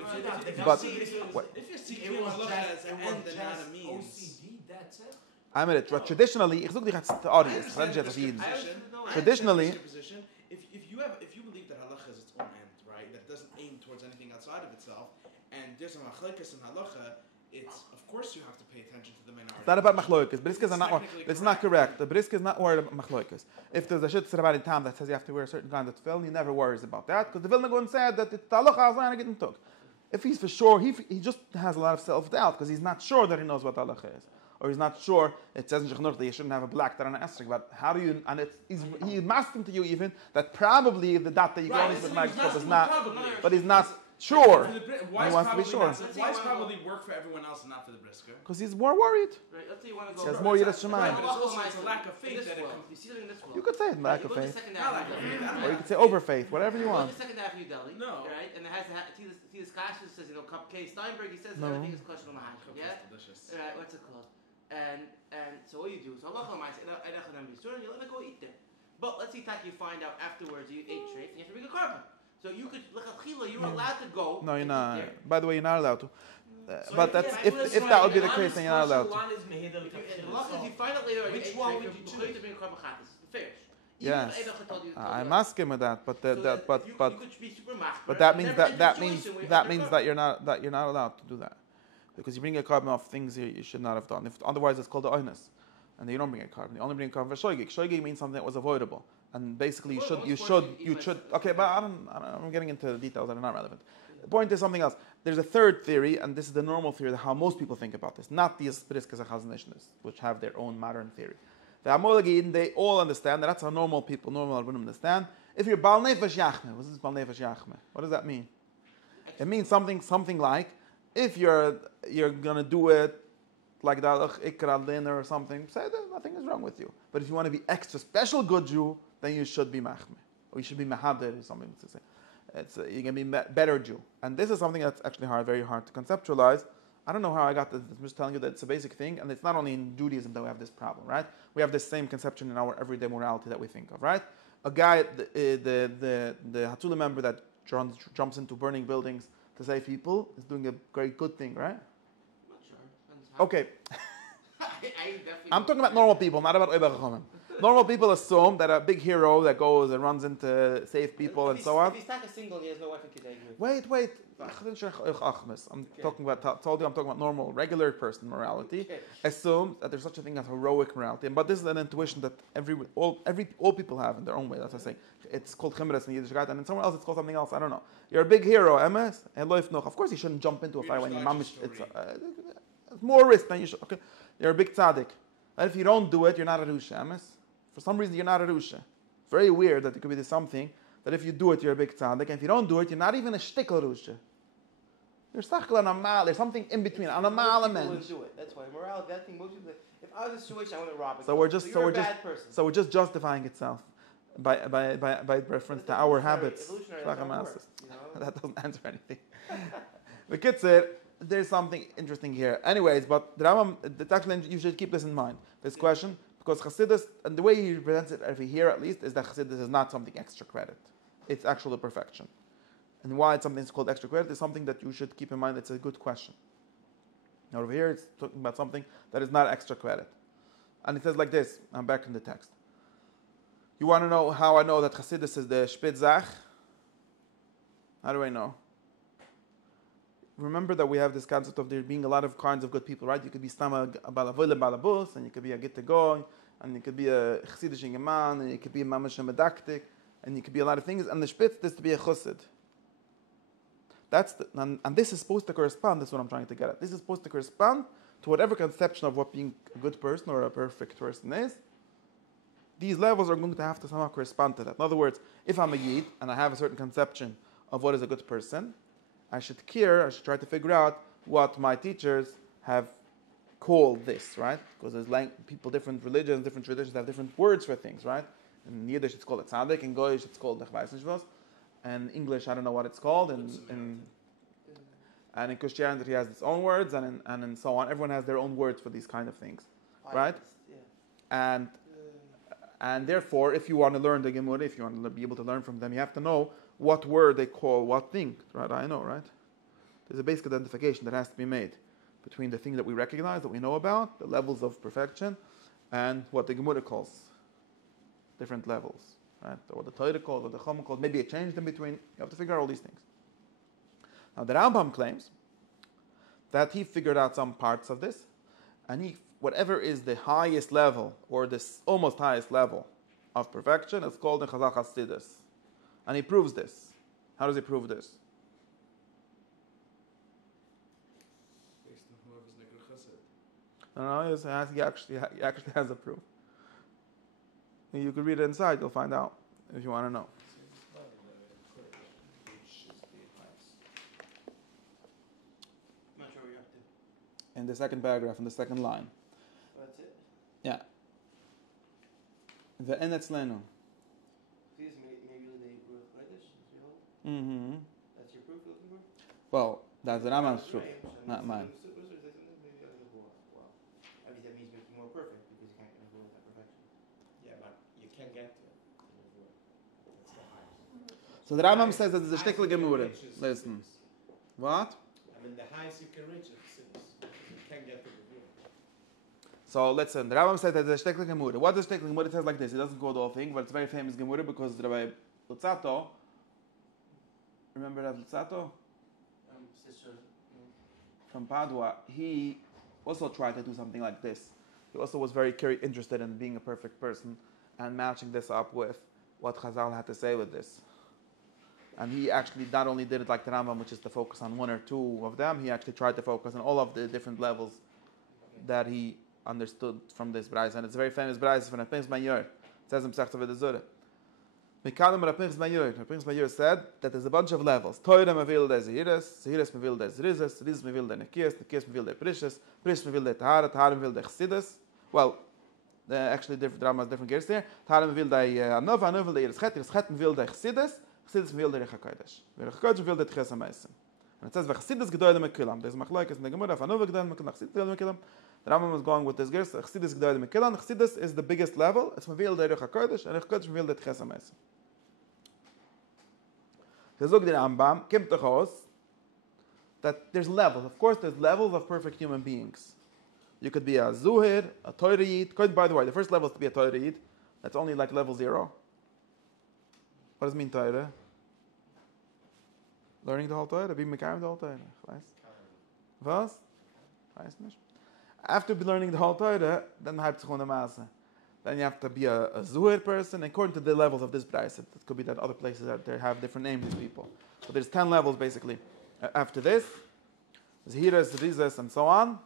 but if you see halacha as an end and not a means. OCD, that's it. I mean, traditionally, traditionally, if you believe that halacha is its own end, right, that doesn't aim towards anything outside of itself, and there's a machlokes in halacha, it's of course you have to pay attention to the minority. It's not about machlokes. Briskes are not. It's not correct. The briske is not worried about machlokes. If there's a shit about in time that says you have to wear a certain kind of tefillin, he never worries about that because the Vilna Gaon said that the halacha is not getting took. If he's for sure, he just has a lot of self-doubt because he's not sure that he knows what halacha is. Or he's not sure, it says in Shechnuch that you shouldn't have a black dot on an asterisk, but how do you, and he's masking to you even, that probably the dot that you can use with microscope is not, but he's not sure. Why he wants to be sure. Why probably work for everyone else and not for the brisker? Because he's more worried. Right, let's say you want to go. He has more Yiras Right, Shemayim. but it's also it's a lack of faith that it comes. You see it in this world. You could say it, lack of You go to faith. Second Not Avenue, lack of faith. Or you could say over faith, whatever you Go want. to Second Avenue Deli, No. right? And it has Tilas Kasha says, cupcake. Steinberg, he says No. everything is kosher on the hand. Yeah? Delicious. Right, what's it called? And so what you do is you let it go eat there. But let's say you find out afterwards you ate treif and you have to bring a carbon. So you could you're allowed to go. No, you're and not. eat there. By the way, you're not allowed to. So But that's if that would be the case, then you're not allowed to. One is Mehidal If you find out later, Which you one ate would treif, you you're going choose? to bring a carbon chatas. Fair. Yes, I'm asking with that, but You but could be super machmer, but that means never that in a means situation where that you're means under that you're not allowed to do that because you bring a carbon off things you should not have done. If otherwise, it's called the oinus, and you don't bring a carbon. You only bring a carbon for shoygig. Shoygig means something that was avoidable, and basically you should. Okay, but I'm getting into the details that are not relevant. The point is something else. There's a third theory, and this is the normal theory, how most people think about this, not these Briskas and Chazanishnas, which have their own modern theory. The Amolagin, they all understand that that's how normal Albunim understand. If you're Bal Nefesh Yachme, what is Bal Nefesh Yachme? What does that mean? It means something like, if you're going to do it like the Ikra dinner or something, say that nothing is wrong with you. But if you want to be extra special good Jew, then you should be Machme. Or you should be Mahader or something to say. You're going to be better Jew. And this is something that's actually very hard to conceptualize. I don't know how I got this. I'm just telling you that it's a basic thing, and it's not only in Judaism that we have this problem, right? We have this same conception in our everyday morality that we think of, right? A guy, the Hatula member that jumps into burning buildings to save people is doing a very good thing, right? I'm not sure. Okay. I I'm talking about normal people, not about Oibach Chachamim. Normal people assume that a big hero that goes and runs into save people and so on. If he's not a single, he has no wife and kid. Wait. I'm talking about normal, regular person morality. Okay. Assume that there's such a thing as heroic morality. But this is an intuition that all people have in their own way. That's what I say. It's called chimres in Yiddishkeit, and in somewhere else it's called something else. I don't know. You're a big hero, MS. Of course you shouldn't jump into a fight when you're mamish. It's more risk than you should. Okay, you're a big tzaddik. And if you don't do it, you're not a rusha, MS. For some reason, you're not a rusha. Very weird that it could be something that if you do it, you're a big tzaddik, and if you don't do it, you're not even a shtickle rusha. You're sachla namal. There's something in between. A namal wouldn't do it. That's why morality. That thing. Most people. If I was in a situation, I want to rob it. So we're just justifying itself by reference to our habits. That doesn't answer anything. The kid said there's something interesting here. Anyways, but the Rambam, actually, you should keep this in mind. This question. Because Chassidus, and the way he presents it over here at least, is that Chassidus is not something extra credit. It's actually perfection. And why it's something that's called extra credit is something that you should keep in mind. It's a good question. Now over here it's talking about something that is not extra credit. And it says like this, I'm back in the text. You want to know how I know that Chassidus is the Spitzach? How do I know? Remember that we have this concept of there being a lot of kinds of good people, right? You could be Stama Balavole Balabus, and you could be a Gittagoy, and you could be a Chassidish Ingeman, and you could be a Mamash Medaktik, and you could be a lot of things, and the Spitz is to be a Chassid. And this is supposed to correspond, that's what I'm trying to get at. This is supposed to correspond to whatever conception of what being a good person or a perfect person is. These levels are going to have to somehow correspond to that. In other words, if I'm a Yid, and I have a certain conception of what is a good person, I should try to figure out what my teachers have called this, right? Because there's people, different religions, different traditions have different words for things, right? In Yiddish it's called a tzaddik, in Goyish it's called the chvaisnishvos, and in English I don't know what it's called, and in Christianity it has its own words, and so on. Everyone has their own words for these kind of things, right? And therefore, if you want to learn the Gemara, if you want to be able to learn from them, you have to know what word they call what thing, right? I know, right? There's a basic identification that has to be made between the thing that we recognize, that we know about, the levels of perfection, and what the Gemara calls different levels, right? Or what the Torah calls, or the Chum calls. Maybe it changed in between. You have to figure out all these things. Now, the Rambam claims that he figured out some parts of this, and whatever is the highest level, or this almost highest level of perfection, is called in Chazal Chassidus. And he proves this. How does he prove this? Based on whoever's Neger Chassid. No, he actually has a proof. You could read it inside, you'll find out, if you want to know. I'm not sure what you're up to. In the second paragraph, in the second line. That's it? Yeah. The Enetzlenu. Mm-hmm. That's your proof you're looking for? Well, that's the Rambam's proof, not mine. Well, obviously that means making more perfect because you can't get into that perfection. Yeah, but you can't get to it. That's the highest. So the Rambam says that there's a shtickle gemura. Listen. What? I mean, the highest you can reach is you can't get to the view. So listen, the Rambam says that there's a shtickle gemura. What is shtickle gemura? It says like this. It doesn't go the whole thing, but it's a very famous gemura because Rabbi Lutzato, remember Rabbi Lutzato? Sister. From Padua, he also tried to do something like this. He also was very interested in being a perfect person and matching this up with what Chazal had to say with this. And he actually not only did it like the Rambam, which is to focus on one or two of them, he actually tried to focus on all of the different levels that he understood from this beis. And it's a very famous beis from Rapins Mayor. It says in Pesach Taved Zura. Rapins Mayor said that there's a bunch of levels. Torah mevil der Zehiris, Zehiris mevil der Zrizis, Zrizis mevil der Nekias, Nekias mevil der Prishis, Prishis mevil der Tahara, Tahara mevil der Chassidus. Well, actually different dramas, different gears there. Tahara mevil der Anova, Anova der Yitzchok, Yitzchok mevil der Chassidus, Chassidus mevil der Rechakodesh. Rechakodesh mevil der Tchias HaMeisim. And it says, Chassidus gedoyle mekilam. There's machlokes in the Gemara, Anova gedoyle mekilam, Chassidus gedoyle mekilam. The Rambam was going with this gears, Chassidus gedoyle mekilam. Chassidus is the biggest level. It's mevil der Rechakodesh, and Rechakodesh mevil der Tchias HaMeisim. So the Rambam kimt to that there's levels. Of course, there's levels of perfect human beings. You could be a Zuhir, a Torah Yid. By the way, the first level is to be a Torah Yid. That's only like level 0. What does it mean, Torah? Learning the whole Torah? Being Mekayim the whole Torah. Was? After learning the whole Torah, then Then you have to be a Zuhir person, according to the levels of this beis. It could be that other places that they have different names, these people. So there's 10 levels, basically. After this, Zehiras, Rizas, and so on.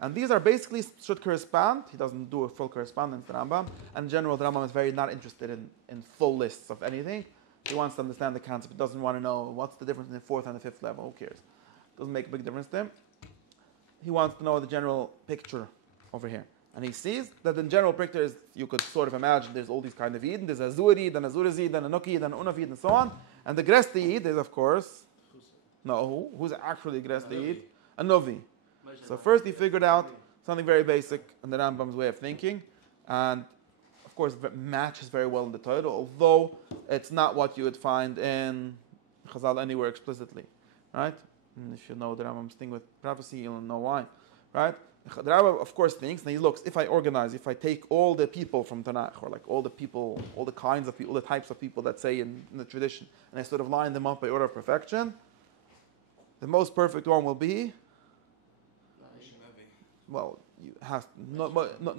And these are basically, should correspond. He doesn't do a full correspondence, the Rambam. And in general, the Rambam is very not interested in full lists of anything. He wants to understand the concept. He doesn't want to know what's the difference in the 4th and the 5th level. Who cares? Doesn't make a big difference to him. He wants to know the general picture over here. And he sees that the general picture is, you could sort of imagine there's all these kind of Yid. There's a Zuhir Yid, and a Zuhir Yid, and a Nuki Yid, and a Unav Yid, and so on. And the Gresta Yid is, of course, who's actually Gresta Yid? A Novi. So first he figured out something very basic in the Rambam's way of thinking. And, of course, it matches very well in the Torah, although it's not what you would find in Chazal anywhere explicitly. Right? And if you know the Rambam's thing with prophecy, you'll know why. Right? The Rabbi, of course, thinks, and he looks, if I take all the people from Tanakh, or like all the people, all the kinds of people, all the types of people that say in the tradition, and I sort of line them up by order of perfection, the most perfect one will be, well, you have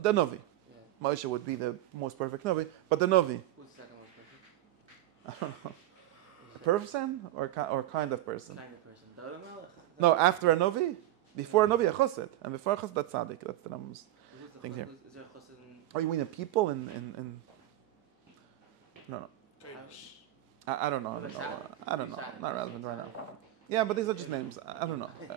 the Novi. Yeah. Moshe would be the most perfect Novi, but the Novi. Who's the second most perfect? I don't know. A person or kind of person? Kind of person. No, after a Novi? Before a Novi, a Chosed. And before a Chosed, that's Tzaddik. That's the Rambam's thing here. Is there a Chosed in... Oh, you mean the people in... No. I don't know. I don't know. Not relevant right now. Yeah, but these are just names. I don't know. You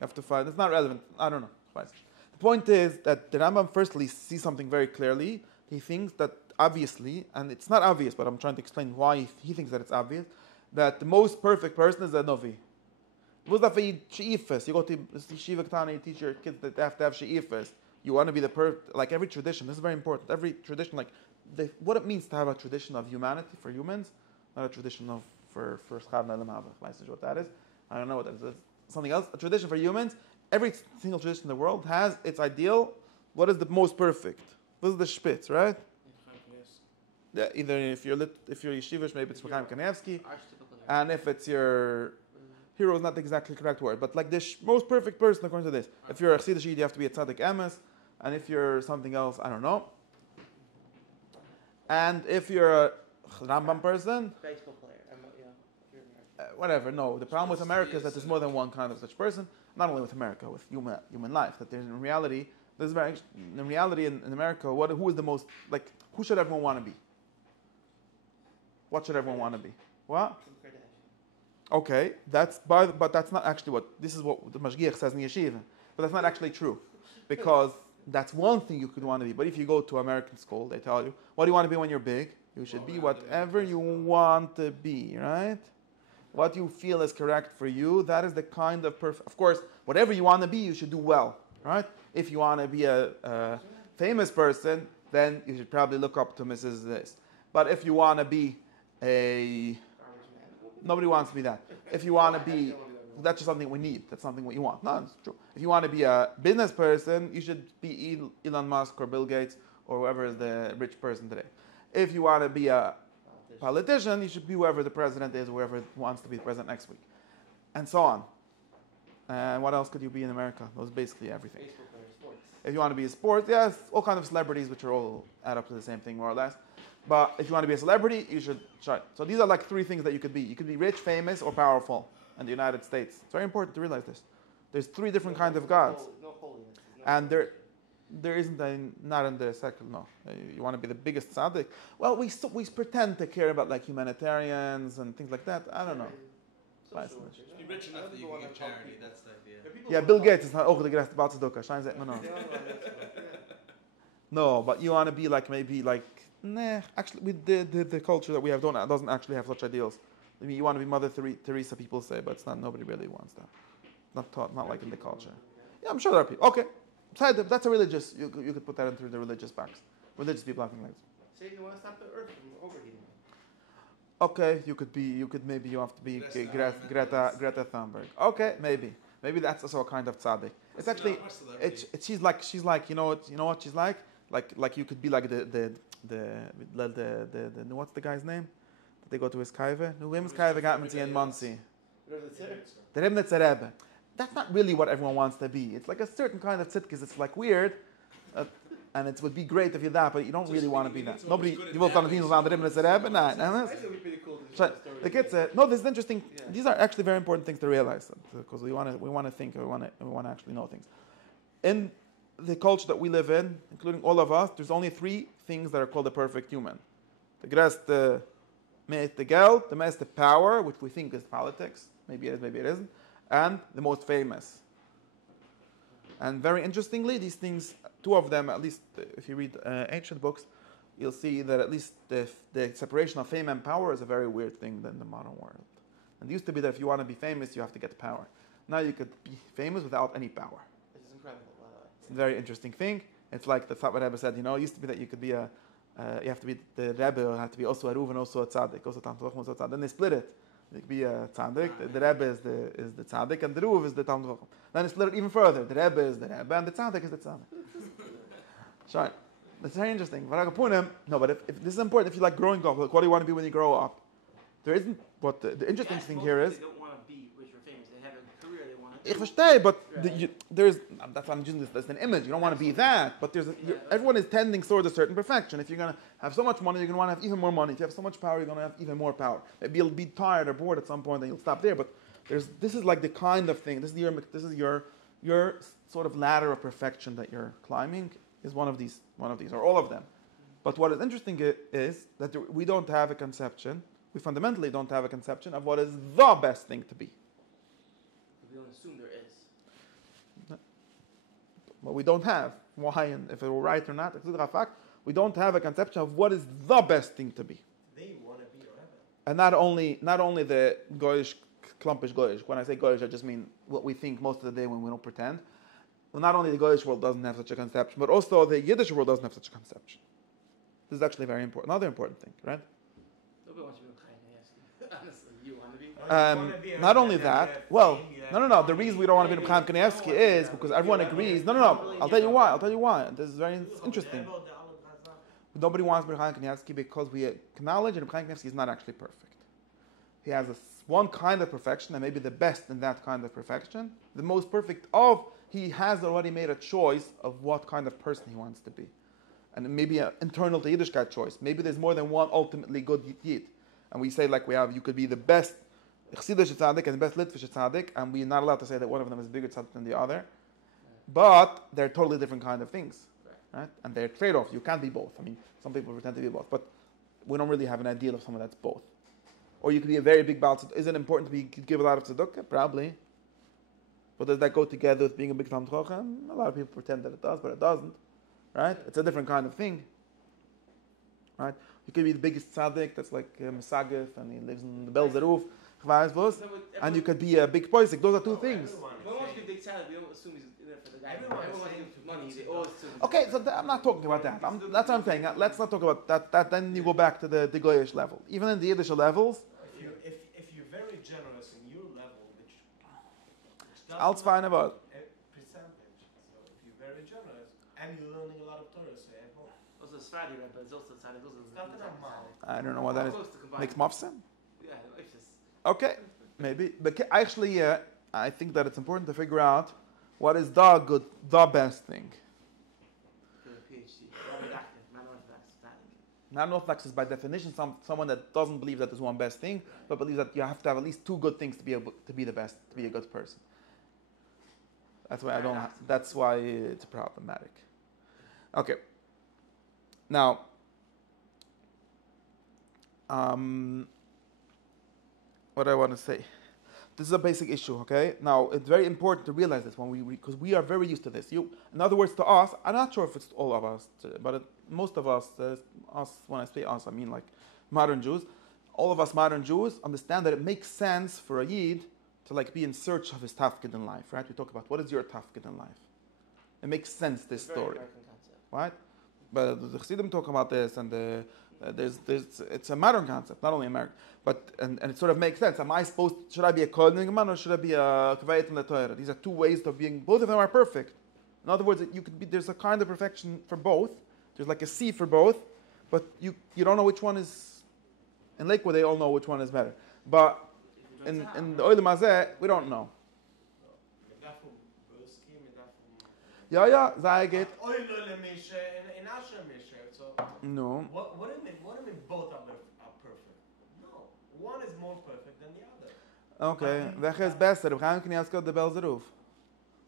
have to find... It's not relevant. I don't know. The point is that the Rambam firstly sees something very clearly. He thinks that obviously, and it's not obvious, but I'm trying to explain why he thinks that it's obvious, that the most perfect person is a Novi. You go to Yeshiva Ketana, you teach your kids that they have to have she'ifas. You want to be like every tradition. This is very important. Every tradition, like what it means to have a tradition of humanity for humans, not a tradition of for Schad Ne'elam Hava. What that is, I don't know what that is. It's something else. A tradition for humans. Every single tradition in the world has its ideal. What is the most perfect? This is the Spitz, right? Yeah, either if you're yeshivish, maybe it's Chaim Kanievsky, and if it's your hero is not the exactly correct word, but like the most perfect person according to this. If you're a Chassidish Yid, you have to be a Tzaddik Emes, and if you're something else, I don't know. And if you're a Rambam person, baseball player, whatever. No, the problem with America is that there's more than one kind of such person. Not only with America, with human life. That there's in reality, in America, who is the most like? Who should everyone want to be? What should everyone want to be? What? Okay, but that's not actually this is what the Mashgiach says in Yeshiva. But that's not actually true, because that's one thing you could want to be. But if you go to American school, they tell you, what do you want to be when you're big? You should be whatever you want to be, right? What you feel is correct for you, that is the kind of perfect. Of course, whatever you want to be, you should do well, right? If you want to be a famous person, then you should probably look up to Mrs. This. But if you want to be nobody wants to be that. If you want to be, that's just something we need. That's something what you want. No, it's true. If you want to be a business person, you should be Elon Musk or Bill Gates or whoever is the rich person today. If you want to be a politician, you should be whoever the president is, whoever wants to be the president next week, and so on. And what else could you be in America? That was basically everything. If you want to be a sport, yes, all kinds of celebrities, which are all add up to the same thing more or less. But if you want to be a celebrity, you should try. So these are like three things that you could be. You could be rich, famous, or powerful in the United States. It's very important to realize this. There's three different kinds of gods. No holiness. And there isn't not in the secular, no. You want to be the biggest tzaddik? Well, we pretend to care about like humanitarians and things like that. I don't know. Be rich enough that you can give charity. That's the idea. Yeah, Bill Gates is not the greatest about tzedakah. Schein sagt man no. No, but you want to be like maybe like actually with the culture that we have doesn't actually have such ideals. I mean, you want to be Mother Teresa, people say, but it's not. Nobody really wants that. Not taught, not like in the culture. Yeah, I'm sure there are people. Okay. That's a religious. You could put that into the religious box. Religious people having legs. Say you want to stop the earth from overheating. Okay, you have to be Greta Thunberg. Okay, maybe that's also a kind of tzaddik. It's actually she's like you know what she's like you could be like the what's the guy's name? Did they go to his kaive? No, his kaive got me in Muncie. The Rebnitzer Rebbe. That's not really what everyone wants to be. It's like a certain kind of tzidkis. It's like weird, and it would be great if you're that, but you don't really want to be that. Nobody, you will find things around the Rebnitzer Rebbe. The kids said, no, this is interesting. Yeah. These are actually very important things to realize because we want to think, we want to actually know things. In the culture that we live in, including all of us, there's only three things that are called the perfect human. The geld, the most power, which we think is politics. Maybe it is, maybe it isn't. And the most famous. And very interestingly, these things, two of them, at least if you read ancient books, you'll see that at least the separation of fame and power is a very weird thing in the modern world. And it used to be that if you want to be famous, you have to get power. Now you could be famous without any power. This is incredible, by the way. It's a very interesting thing. It's like the Fatwa Rebbe said, it used to be that you could be you have to be, the Rebbe had to be also a Ruv and also a Tzaddik, also Tam Tzaddik, also a Tzaddik. Then they split it. You could be a tzaddik. The Rebbe is the tzaddik, and the Ruv is the Talmud Chacham. Then it's split even further. The Rebbe is the Rebbe, and the tzaddik is the tzaddik. Sure. That's very interesting. No, but if this is important, if you like growing up, like what do you want to be when you grow up? There isn't. What the interesting thing here is. They don't want to be rich or famous. They have a career they want to. Ich verstehe, but there's. That's why I'm using this as an image. You don't want to be that, but everyone is tending towards a certain perfection. If you're gonna have so much money, you're gonna want to have even more money. If you have so much power, you're gonna have even more power. Maybe you'll be tired or bored at some point, and you'll stop there. But this is like the kind of thing. This is your sort of ladder of perfection that you're climbing. Is one of these, or all of them. But what is interesting is that we don't have a conception. We fundamentally don't have a conception of what is the best thing to be. We don't assume there is. Well, we don't have. Why? And if it were right or not, we don't have a conception of what is the best thing to be. They want to be a rebel. And not only the goyish, klumpish goyish. When I say goyish, I just mean what we think most of the day when we don't pretend. Well, not only the goyish world doesn't have such a conception, but also the Yiddish world doesn't have such a conception. This is actually very important. Another important thing, right? Nobody wants to be a Chaim Kanievsky. Honestly, you want to be? Not only that, well, no. The reason we don't want to be in Chaim Kanievsky is because everyone agrees. No. I'll tell you why. This is very interesting. Nobody wants to be in Chaim Kanievsky because we acknowledge that Chaim Kanievsky is not actually perfect. He has one kind of perfection, and maybe the best in that kind of perfection. The most perfect of. He has already made a choice of what kind of person he wants to be. And maybe an internal to Yiddishkeit choice. Maybe there's more than one ultimately good Yid. And we say you could be the best Chassidish tzaddik and the best Litvish tzaddik, and we're not allowed to say that one of them is bigger tzaddik than the other. But they're totally different kind of things. Right? And they're trade-offs. You can't be both. I mean, some people pretend to be both. But we don't really have an ideal of someone that's both. Or you could be a very big Baal Tzedakah. Is it important to give a lot of tzedakah? Probably. But does that go together with being a big Talmud Chacham? A lot of people pretend that it does, but it doesn't. Right? It's a different kind of thing. Right? You could be the biggest tzaddik that's like Mesagif, and he lives in the Bel Zeruf, and you could be a big poisik. Those are two things. Everyone wants to be a big tzaddik. We don't assume he's in there for the guy. Everyone wants money. They always assume. Okay, so I'm not talking about that. That's what I'm saying. Let's not talk about that. Then you go back to the goyish level. Even in the Yiddish levels. If you're very generous in your level, which I'll find about percentage. So if you're very generous and you're learning a lot of Torah, so also Sfadi Rebbe is also tzaddik. I don't know what that is. Makes mafsim? Yeah, it's just. Okay, maybe. But actually, I think that it's important to figure out what is the best thing. Non-orthodox is by definition someone that doesn't believe that there's one best thing, but believes that you have to have at least two good things to be the best, to be a good person. That's why that's why it's problematic. Okay. Now, what I want to say. This is a basic issue, okay? Now, it's very important to realize this because we are very used to this. In other words, to us, I'm not sure if it's all of us, but most of us, when I say us, I mean like modern Jews, all of us modern Jews understand that it makes sense for a Yid to like be in search of his tafkid in life, right? We talk about what is your tafkid in life. It makes sense, this story, right? But the Chassidim talk about this, and it's a modern concept, not only American, but and it sort of makes sense. Should I be a kohen man or should I be a kavayit in the Torah? These are two ways of being. Both of them are perfect. In other words, there's a kind of perfection for both. There's like a C for both, but you don't know which one is. In Lakewood, they all know which one is better, but in the Olam Hazeh, we don't know. Ja, sei geht. No. What do you mean both are perfect? No. One is more perfect than the other. Okay. Welche ist besser? Reb Chaim Kanievsky or the Bel Zeruf?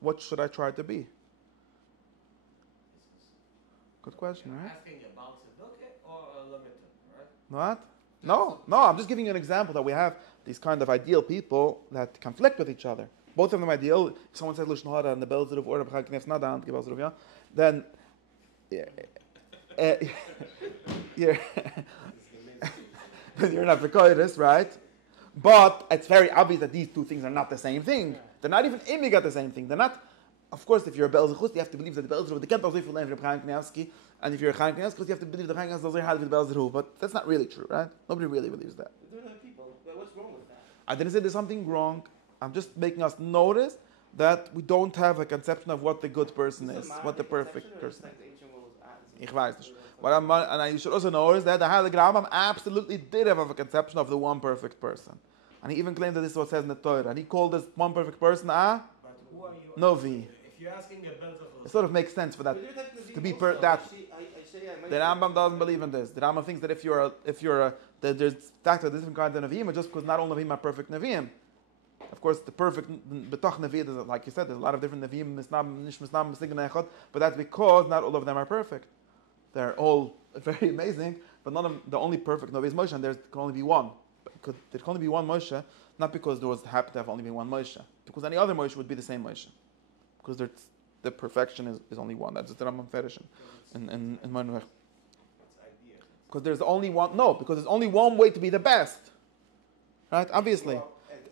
What should I try to be? Good question, right? Asking about tzedakah or a limited, right? What? No, I'm just giving you an example that we have these kind of ideal people that conflict with each other. Both of them ideal. If someone says Lashon Hara and the Bel Zeruf or Reb Chaim Kanievsky not the Bel Zeruf, then you're not V'koyres, right? But it's very obvious that these two things are not the same thing. They're not even aiming at the same thing. They're not. Of course, if you're a Bel Zeruf, you have to believe that the Bel Zeruf, the Kent also for Reb Chaim Kanievsky, and if you're a Chaim Kanievsky, you have to believe that the Chaim Kanievsky is hard with Bel Zeruf. But that's not really true, right? Nobody really believes that. They're other people. But what's wrong with that? I didn't say there's something wrong. I'm just making us notice that we don't have a conception of what the good person is, what the perfect person is. Ich weiß nicht. And you should also notice that the Heilige Rambam absolutely did have a conception of the one perfect person. And he even claimed that this is what it says in the Torah. And he called this one perfect person But who are you? Novi. If you're asking a Belzer, It sort of makes sense for that to be that. The Rambam doesn't believe in this. The Rambam thinks that if there's different kinds of Nevi'im, just because not all Nevi'im are perfect Nevi'im. Of course, the perfect B'toch Nevi'im, like you said, there's a lot of different Nevi'im, but that's because not all of them are perfect. They're all very amazing, but none of them, the only perfect Nevi is Moshe, and there can only be one. There can only be one Moshe, not because there was happened to have only been one Moshe, because any other Moshe would be the same Moshe, because the perfection is only one. That's the Rambam Ferish in Medrash. Because there's only one. No, because there's only one way to be the best, right? Obviously,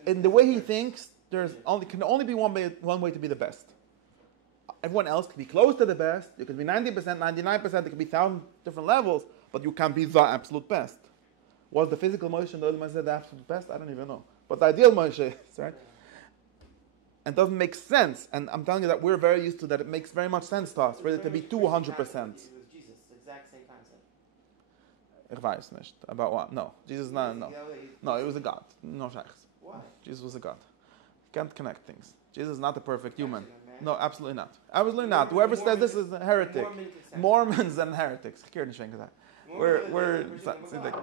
in the way he thinks, can only be one way to be the best. Everyone else can be close to the best. You can be 90%, 99%. There can be 1,000 different levels, but you can't be the absolute best. Was the physical Moshe and the other Moshe the absolute best? I don't even know. But the ideal Moshe is, right? And it doesn't make sense. And I'm telling you that we're very used to that. It makes very much sense to us, really, to be 200%. With Jesus, exact same concept. Ich weiß nicht. About what? No. Jesus, no. No, he was a God. No shaykhs. Why? Jesus was a God. You can't connect things. Jesus is not a perfect human. No, absolutely not. Absolutely not. Whoever says this is a heretic. Mormons and heretics. We're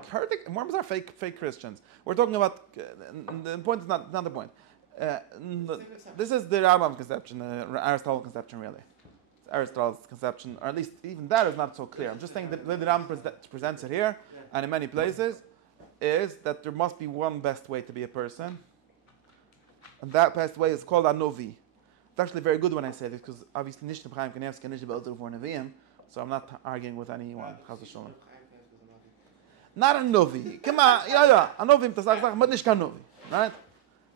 heretic. Mormons are fake Christians. We're talking about. The point is not the point. This is the Rambam conception, Aristotle's conception, really. It's Aristotle's conception, or at least even that is not so clear. I'm just saying that the way the Rambam presents it here, and in many places, is that there must be one best way to be a person, and that best way is called a Novi. It's actually very good when I say this, because obviously Nishna Chaim Kanevsky and Nishna Belzer for Nevi'im, so I'm not arguing with anyone. Not a Novi. Come on, a Novi, but nicht kein Novi, right?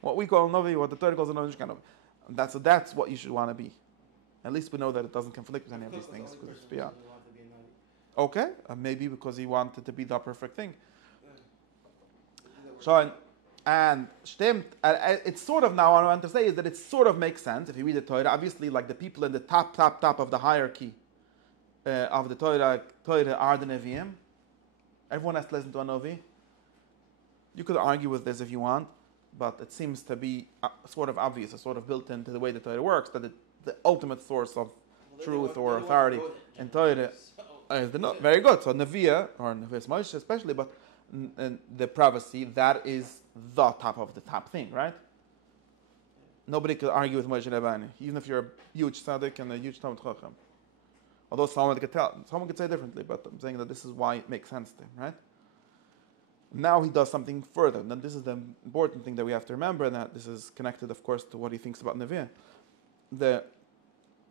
What we call a Novi, what the Torah calls a Novi, nicht kein Novi. So that's what you should want to be. At least we know that it doesn't conflict with any of these things, because it's beyond. Okay, maybe because he wanted to be the perfect thing. So, and stimmt, it's sort of now, what I want to say is that it sort of makes sense if you read the Torah. Obviously, like the people in the top of the hierarchy of the Torah are the Nevi'im. Everyone has to listen to a Novi. You could argue with this if you want, but it seems to be sort of obvious, sort of built into the way the Torah works, that the ultimate source of truth or authority in Torah is the Novi. Very good. So Nevi'ah, or Nevi'as Moshe especially, but the prophecy, that is the top of the top thing, right? Nobody could argue with Moshe Rabbeinu, even if you're a huge tzaddik and a huge Talmid Chacham. Although someone could say differently, but I'm saying that this is why it makes sense to him, right? Now he does something further. And then this is the important thing that we have to remember, and that this is connected, of course, to what he thinks about Nevi'ah.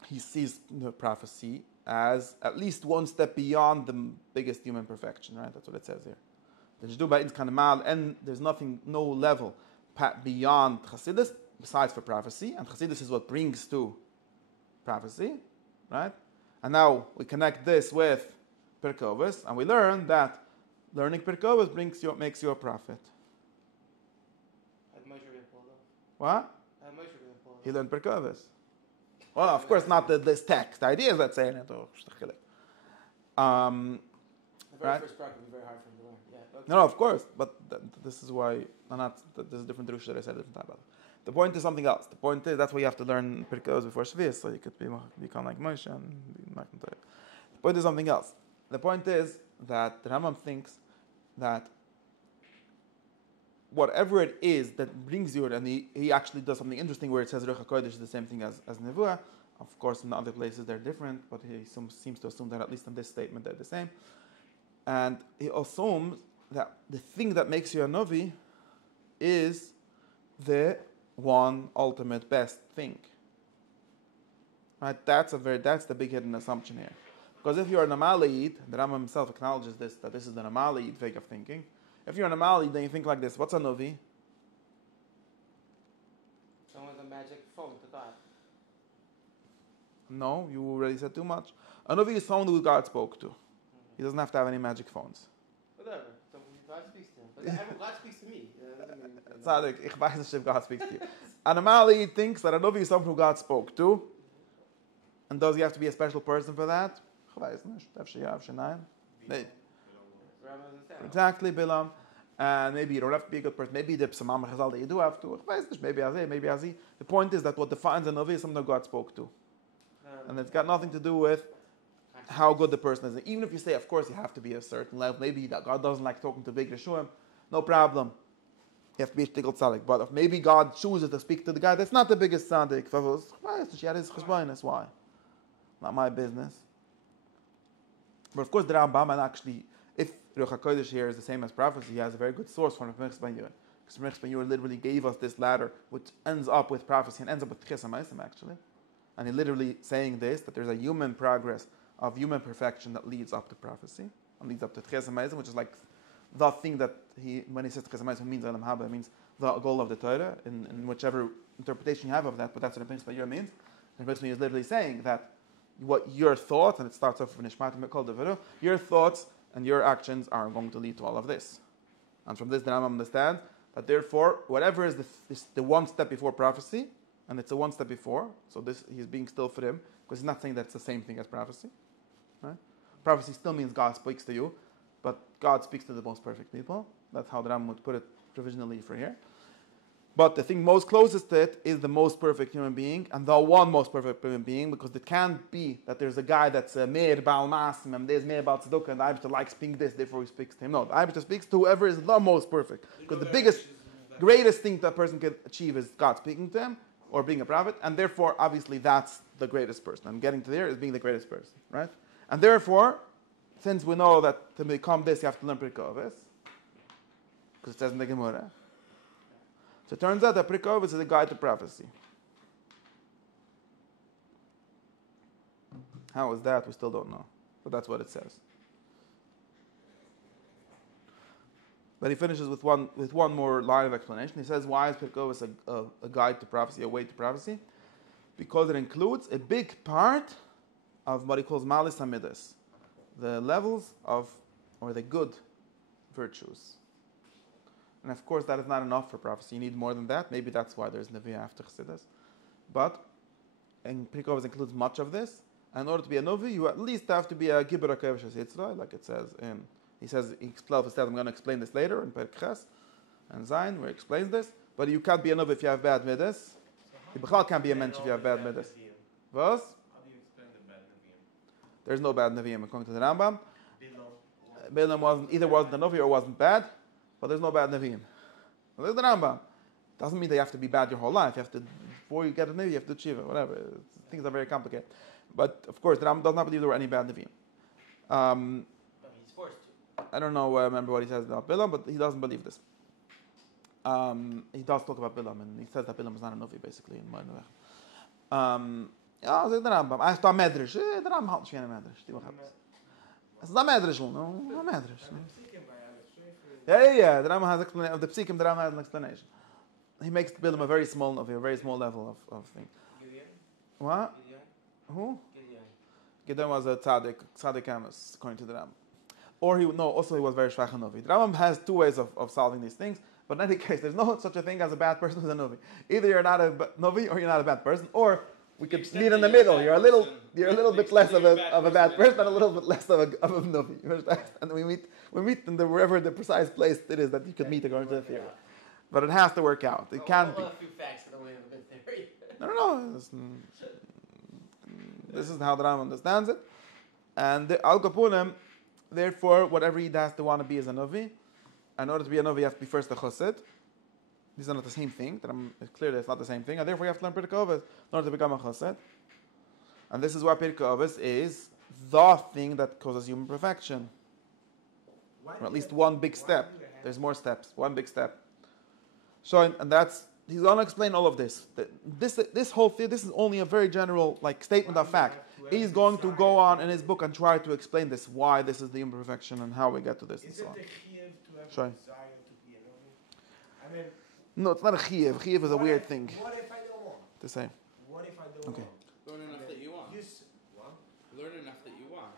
He sees the prophecy as at least one step beyond the biggest human perfection, right? That's what it says here. And there's no level beyond Chassidus besides for prophecy, and Chassidus is what brings to prophecy, right? And now we connect this with Pirkei Avos, and we learn that learning Pirkei Avos makes you a prophet. What? He learned Pirkei Avos. Well, of course, not this text. The idea is that saying it. The very right? first part would be very hard for him to learn. Yeah. No, of course, but this is why there's a different drush that I said a different time about. The point is something else. The point is that's why you have to learn Pirkei Avos before Shvius, so you could become like Moshe and be McIntyre. The point is something else. The point is that the Rambam thinks that whatever it is that brings you, and he actually does something interesting where it says Ruach HaKodesh is the same thing as Nevuah. Of course, in other places they're different, but he seems to assume that at least in this statement they're the same. And he assumes that the thing that makes you a Novi is the one ultimate best thing. Right? That's the big hidden assumption here. Because if you're a Namaliyid, the Rambam himself acknowledges this, that this is the Namaliyid way of thinking. If you're a Namaliyid, then you think like this: what's a Novi? Someone with a magic phone to God. No, you already said too much. A Novi is someone who God spoke to. He doesn't have to have any magic phones. Whatever. So God speaks to him. God speaks to me. Tzaddik, ich weiß nicht if God speaks to you. And normally he thinks that a Novi is someone who God spoke to. And does he have to be a special person for that? Ich weiß nicht. Exactly, Bilam. And maybe you don't have to be a good person. Maybe the Psamam Chazal that you do have to. Ich weiß nicht. Maybe Azi. The point is that what defines a Novi is something that God spoke to. And it's got nothing to do with how good the person is. And even if you say, of course, you have to be a certain level. Maybe that God doesn't like talking to big Rishuim. No problem. You have to be a shtickle tzaddik. But if maybe God chooses to speak to the guy that's not the biggest tzaddik, why? Not my business. But of course, the Rambam, and actually, if Ruach HaKodesh here is the same as prophecy, he has a very good source from Rav Minchas Ben Yehuda. Because Rav Minchas Ben Yehuda literally gave us this ladder, which ends up with prophecy and ends up with Tchias HaMaisim, actually. And he literally saying this, that there's a human progress of human perfection that leads up to prophecy, and leads up to Tchias HaMaisim, which is like the thing that when he says Tchias HaMaisim, means Olam Haba, it means the goal of the Torah, in whichever interpretation you have of that, but that's what Rav Minchas Ben Yehuda means. Rav Minchas Ben Yehuda is literally saying that what your thoughts, and it starts off with Nishmat Mekol Devaru, your thoughts and your actions are going to lead to all of this. And from this, the Rambam understands that therefore, whatever is the one step before prophecy, and it's a one step before, so this he's being still for him, because he's not saying that's the same thing as prophecy. Right? Prophecy still means God speaks to you, but God speaks to the most perfect people. That's how the Rambam would put it provisionally for here. But the thing most closest to it is the most perfect human being, and the one most perfect human being, because it can't be that there's a guy that's a Meir Baal Masim, and there's Meir Baal Tzedukah, and the Eibishter likes speaking this, therefore he speaks to him. No, the Eibishter speaks to whoever is the most perfect. Because the biggest, greatest thing that person can achieve is God speaking to him, or being a prophet, and therefore, obviously, that's the greatest person. And getting to there is being the greatest person, right? And therefore, since we know that to become this, you have to learn Pirkei Avos, because it says in the Gemara. So it turns out that Pirkei Avos is a guide to prophecy. How is that? We still don't know. But that's what it says. But he finishes with one more line of explanation. He says, why is Pirkei Avos a guide to prophecy, a way to prophecy? Because it includes a big part of what he calls Malis HaMidas, the levels of, or the good virtues. And of course, that is not enough for prophecy. You need more than that. Maybe that's why there's Nevi after Chassidus. But Pirkei Avos includes much of this. And in order to be a Novi, you at least have to be a Gibur HaKodesh HaSitzra, like it says in, he says, I'm going to explain this later in Perek Ches and Zayin, where he explains this. But you can't be a Novi if you have bad midas. You can't be a mensch if you have bad midas. Was? How do you explain the bad Nevi'im? There's no bad Nevi'im according to the Rambam. Bilam wasn't a Novi or wasn't bad. But there's no bad Nevi'im. Well, there's the Rambam. Doesn't mean that you have to be bad your whole life. You have to, before you get a Nevi, you have to achieve it, whatever. Things are very complicated. But of course, the Rambam does not believe there were any bad Nevi'im. He's forced to. I don't know, remember what he says about Bilam, but he doesn't believe this. He does talk about Bilam, and he says that Bilam is not a Novi, basically, in Moed. Ja, zegt de Rambam. Hij staat medrash. De Rambam houdt geen medrash. Die wacht. Het is not medrash, no. Not medrash. Yeah. The Rambam has explanation of the psikim. The Rambam has an explanation. He makes Bilam a very small level of thing. What? Who? Gideon was a tzaddik Amos, according to the Rambam. Or he was very shvach Novi. The Rambam has two ways of solving these things. But in any case, there's no such a thing as a bad person who's a Novi. Either you're not a Novi or you're not a bad person, or we could meet in the middle. You're a little bit less of a bad person and a little bit less of a Novi. You understand? And we meet in wherever the precise place it is that you could meet according to the theory. But it has to work out. It can't be. A few facts for the way of a good theory. No. This is how the Rambam understands it. And Al Kapunim, therefore, whatever he has to want to be is a Novi. In order to be a Novi, you have to be first a Chassid. These are not the same thing. It's clear that it's not the same thing. And therefore, you have to learn Pirkei Avos in order to become a Chassid. And this is why Pirkei Avos is the thing that causes human perfection. Or at least one big step. There's more steps. One big step. So, and that's, he's going to explain all of this. This whole thing, this is only a very general statement of fact. He's going to go on in his book and try to explain this, why this is the imperfection and how we get to this and so on. Sorry. No, it's not a chiyuv. Chiyuv is a weird thing. What if I don't want? To say. What if I don't want? Learn enough that you want. What? Learn enough that you want.